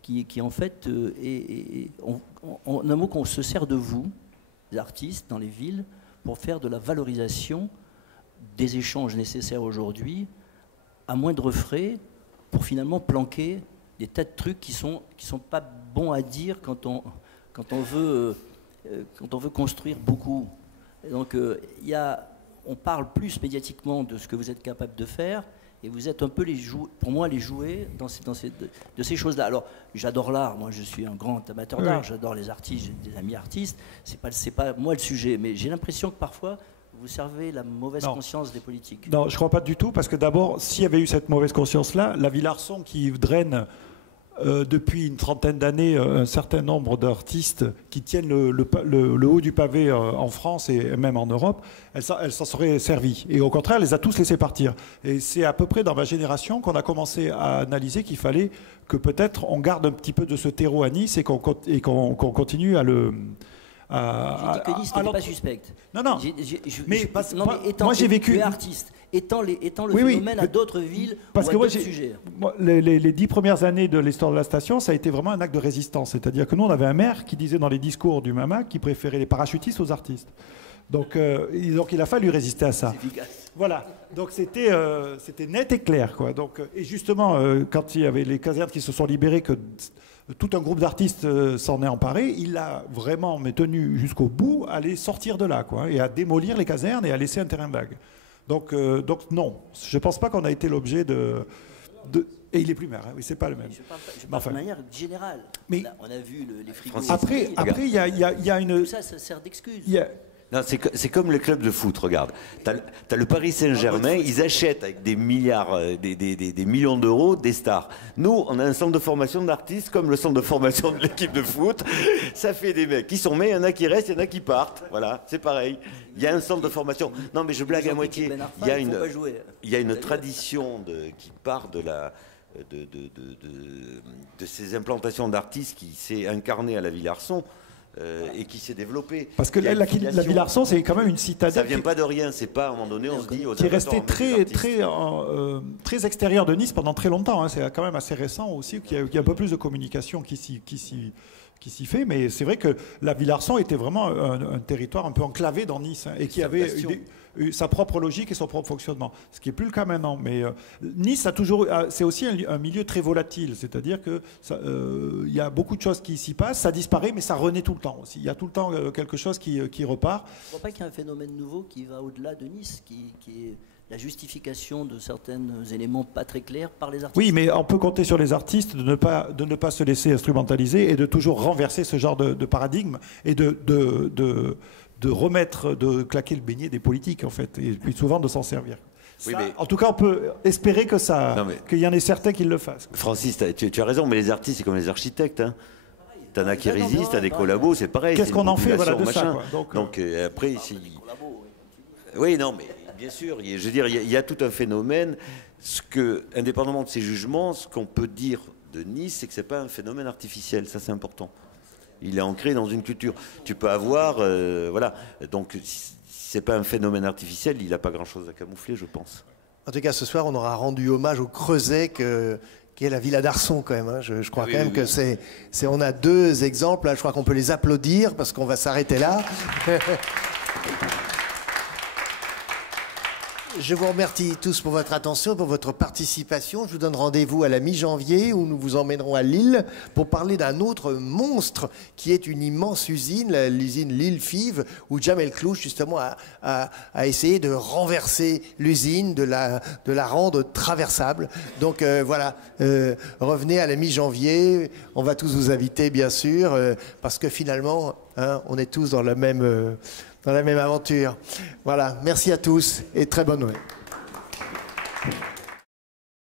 qui en fait en un mot, qu'on se sert de vous, les artistes dans les villes, pour faire de la valorisation des échanges nécessaires aujourd'hui à moindre frais, pour finalement planquer des tas de trucs qui sont pas bons à dire quand on veut construire beaucoup. Et donc on parle plus médiatiquement de ce que vous êtes capable de faire, et vous êtes un peu pour moi les jouets de ces choses-là. Alors j'adore l'art, moi je suis un grand amateur d'art, j'adore les artistes, j'ai des amis artistes, c'est pas moi le sujet, mais j'ai l'impression que parfois vous servez la mauvaise conscience des politiques. Non, je ne crois pas du tout, parce que d'abord, s'il y avait eu cette mauvaise conscience-là, la ville Arson qui draine depuis une trentaine d'années un certain nombre d'artistes qui tiennent le haut du pavé en France et même en Europe, elle s'en serait servie. Et au contraire, elle les a tous laissés partir. Et c'est à peu près dans ma génération qu'on a commencé à analyser qu'il fallait que peut-être on garde un petit peu de ce terreau à Nice et qu'on continue à le... J'ai dit que Nice n'était pas suspecte. Non. Moi j'ai vécu... artiste, étant le phénomène à d'autres villes ou à d'autres sujets. Les 10 premières années de l'histoire de la station, ça a été vraiment un acte de résistance. C'est-à-dire que nous, on avait un maire qui disait dans les discours du MAMAC qu'il préférait les parachutistes aux artistes. Donc il a fallu résister à ça. Voilà. Donc c'était net et clair, quoi. Donc, et justement, quand il y avait les casernes qui se sont libérées, que tout un groupe d'artistes s'en est emparé, il a vraiment tenu jusqu'au bout à les sortir de là, quoi, et à démolir les casernes et à laisser un terrain vague. Donc non, je ne pense pas qu'on a été l'objet de... Et il est plus maire, hein, oui, c'est pas le même. Je parle de manière générale. Mais on a vu les frigos. Après, il y a une... Tout ça sert d'excuse. Non, c'est comme le club de foot, regarde. T'as le Paris Saint-Germain, ils achètent avec des milliards, des millions d'euros, des stars. Nous, on a un centre de formation d'artistes, comme le centre de formation de l'équipe de foot. Ça fait des mecs qui sont mais il y en a qui restent, il y en a qui partent. Voilà, c'est pareil. Il y a un centre de formation. Non, mais je blague à moitié. Il y a une tradition qui part de ces implantations d'artistes qui s'est incarnée à la Ville Arson. Et qui s'est développé. Parce que la Ville Arson, c'est quand même une citadelle. Ça vient pas de rien, c'est pas à un moment donné, on se dit. Qui est resté très extérieur de Nice pendant très longtemps. Hein. C'est quand même assez récent aussi, qu'il y a un peu plus de communication qui s'y fait. Mais c'est vrai que la Ville Arson était vraiment un territoire un peu enclavé dans Nice, hein, et qui avait sa propre logique et son propre fonctionnement. Ce qui n'est plus le cas maintenant. Mais Nice c'est aussi un milieu très volatile. C'est-à-dire que il y a beaucoup de choses qui s'y passent, ça disparaît, mais ça renaît tout le temps aussi. Il y a tout le temps quelque chose qui repart. Je ne crois pas qu'il y ait un phénomène nouveau qui va au-delà de Nice, qui est la justification de certains éléments pas très clairs par les artistes. Oui, mais on peut compter sur les artistes de ne pas se laisser instrumentaliser et de toujours renverser ce genre de paradigme et de claquer le beignet des politiques, en fait, et puis souvent de s'en servir. Oui, mais... En tout cas, on peut espérer que qu'il y en ait certains qui le fassent. Francis, tu as raison, mais les artistes, c'est comme les architectes. Hein. T'en as qui résistent, t'as des collabos, c'est pareil. Qu'est-ce qu'on en fait de ça, quoi. Donc après, oui, non, mais bien sûr, je veux dire, il y a tout un phénomène. Indépendamment de ces jugements, ce qu'on peut dire de Nice, c'est que c'est pas un phénomène artificiel. Ça, c'est important. Il est ancré dans une culture. Tu peux avoir, voilà. Donc, si c'est pas un phénomène artificiel, il n'a pas grand-chose à camoufler, je pense. En tout cas, ce soir, on aura rendu hommage au Creuset qui est la villa d'Arçon quand même. Hein. Je crois quand même que on a deux exemples. Là, je crois qu'on peut les applaudir parce qu'on va s'arrêter là. Je vous remercie tous pour votre attention, pour votre participation. Je vous donne rendez-vous à la mi-janvier où nous vous emmènerons à Lille pour parler d'un autre monstre qui est une immense usine, l'usine Lille-Fives, où Jamel Clouche justement a essayé de renverser l'usine, de la rendre traversable. Donc voilà, revenez à la mi-janvier. On va tous vous inviter bien sûr, parce que finalement, hein, on est tous dans la même aventure. Voilà, merci à tous et très bonne Noël.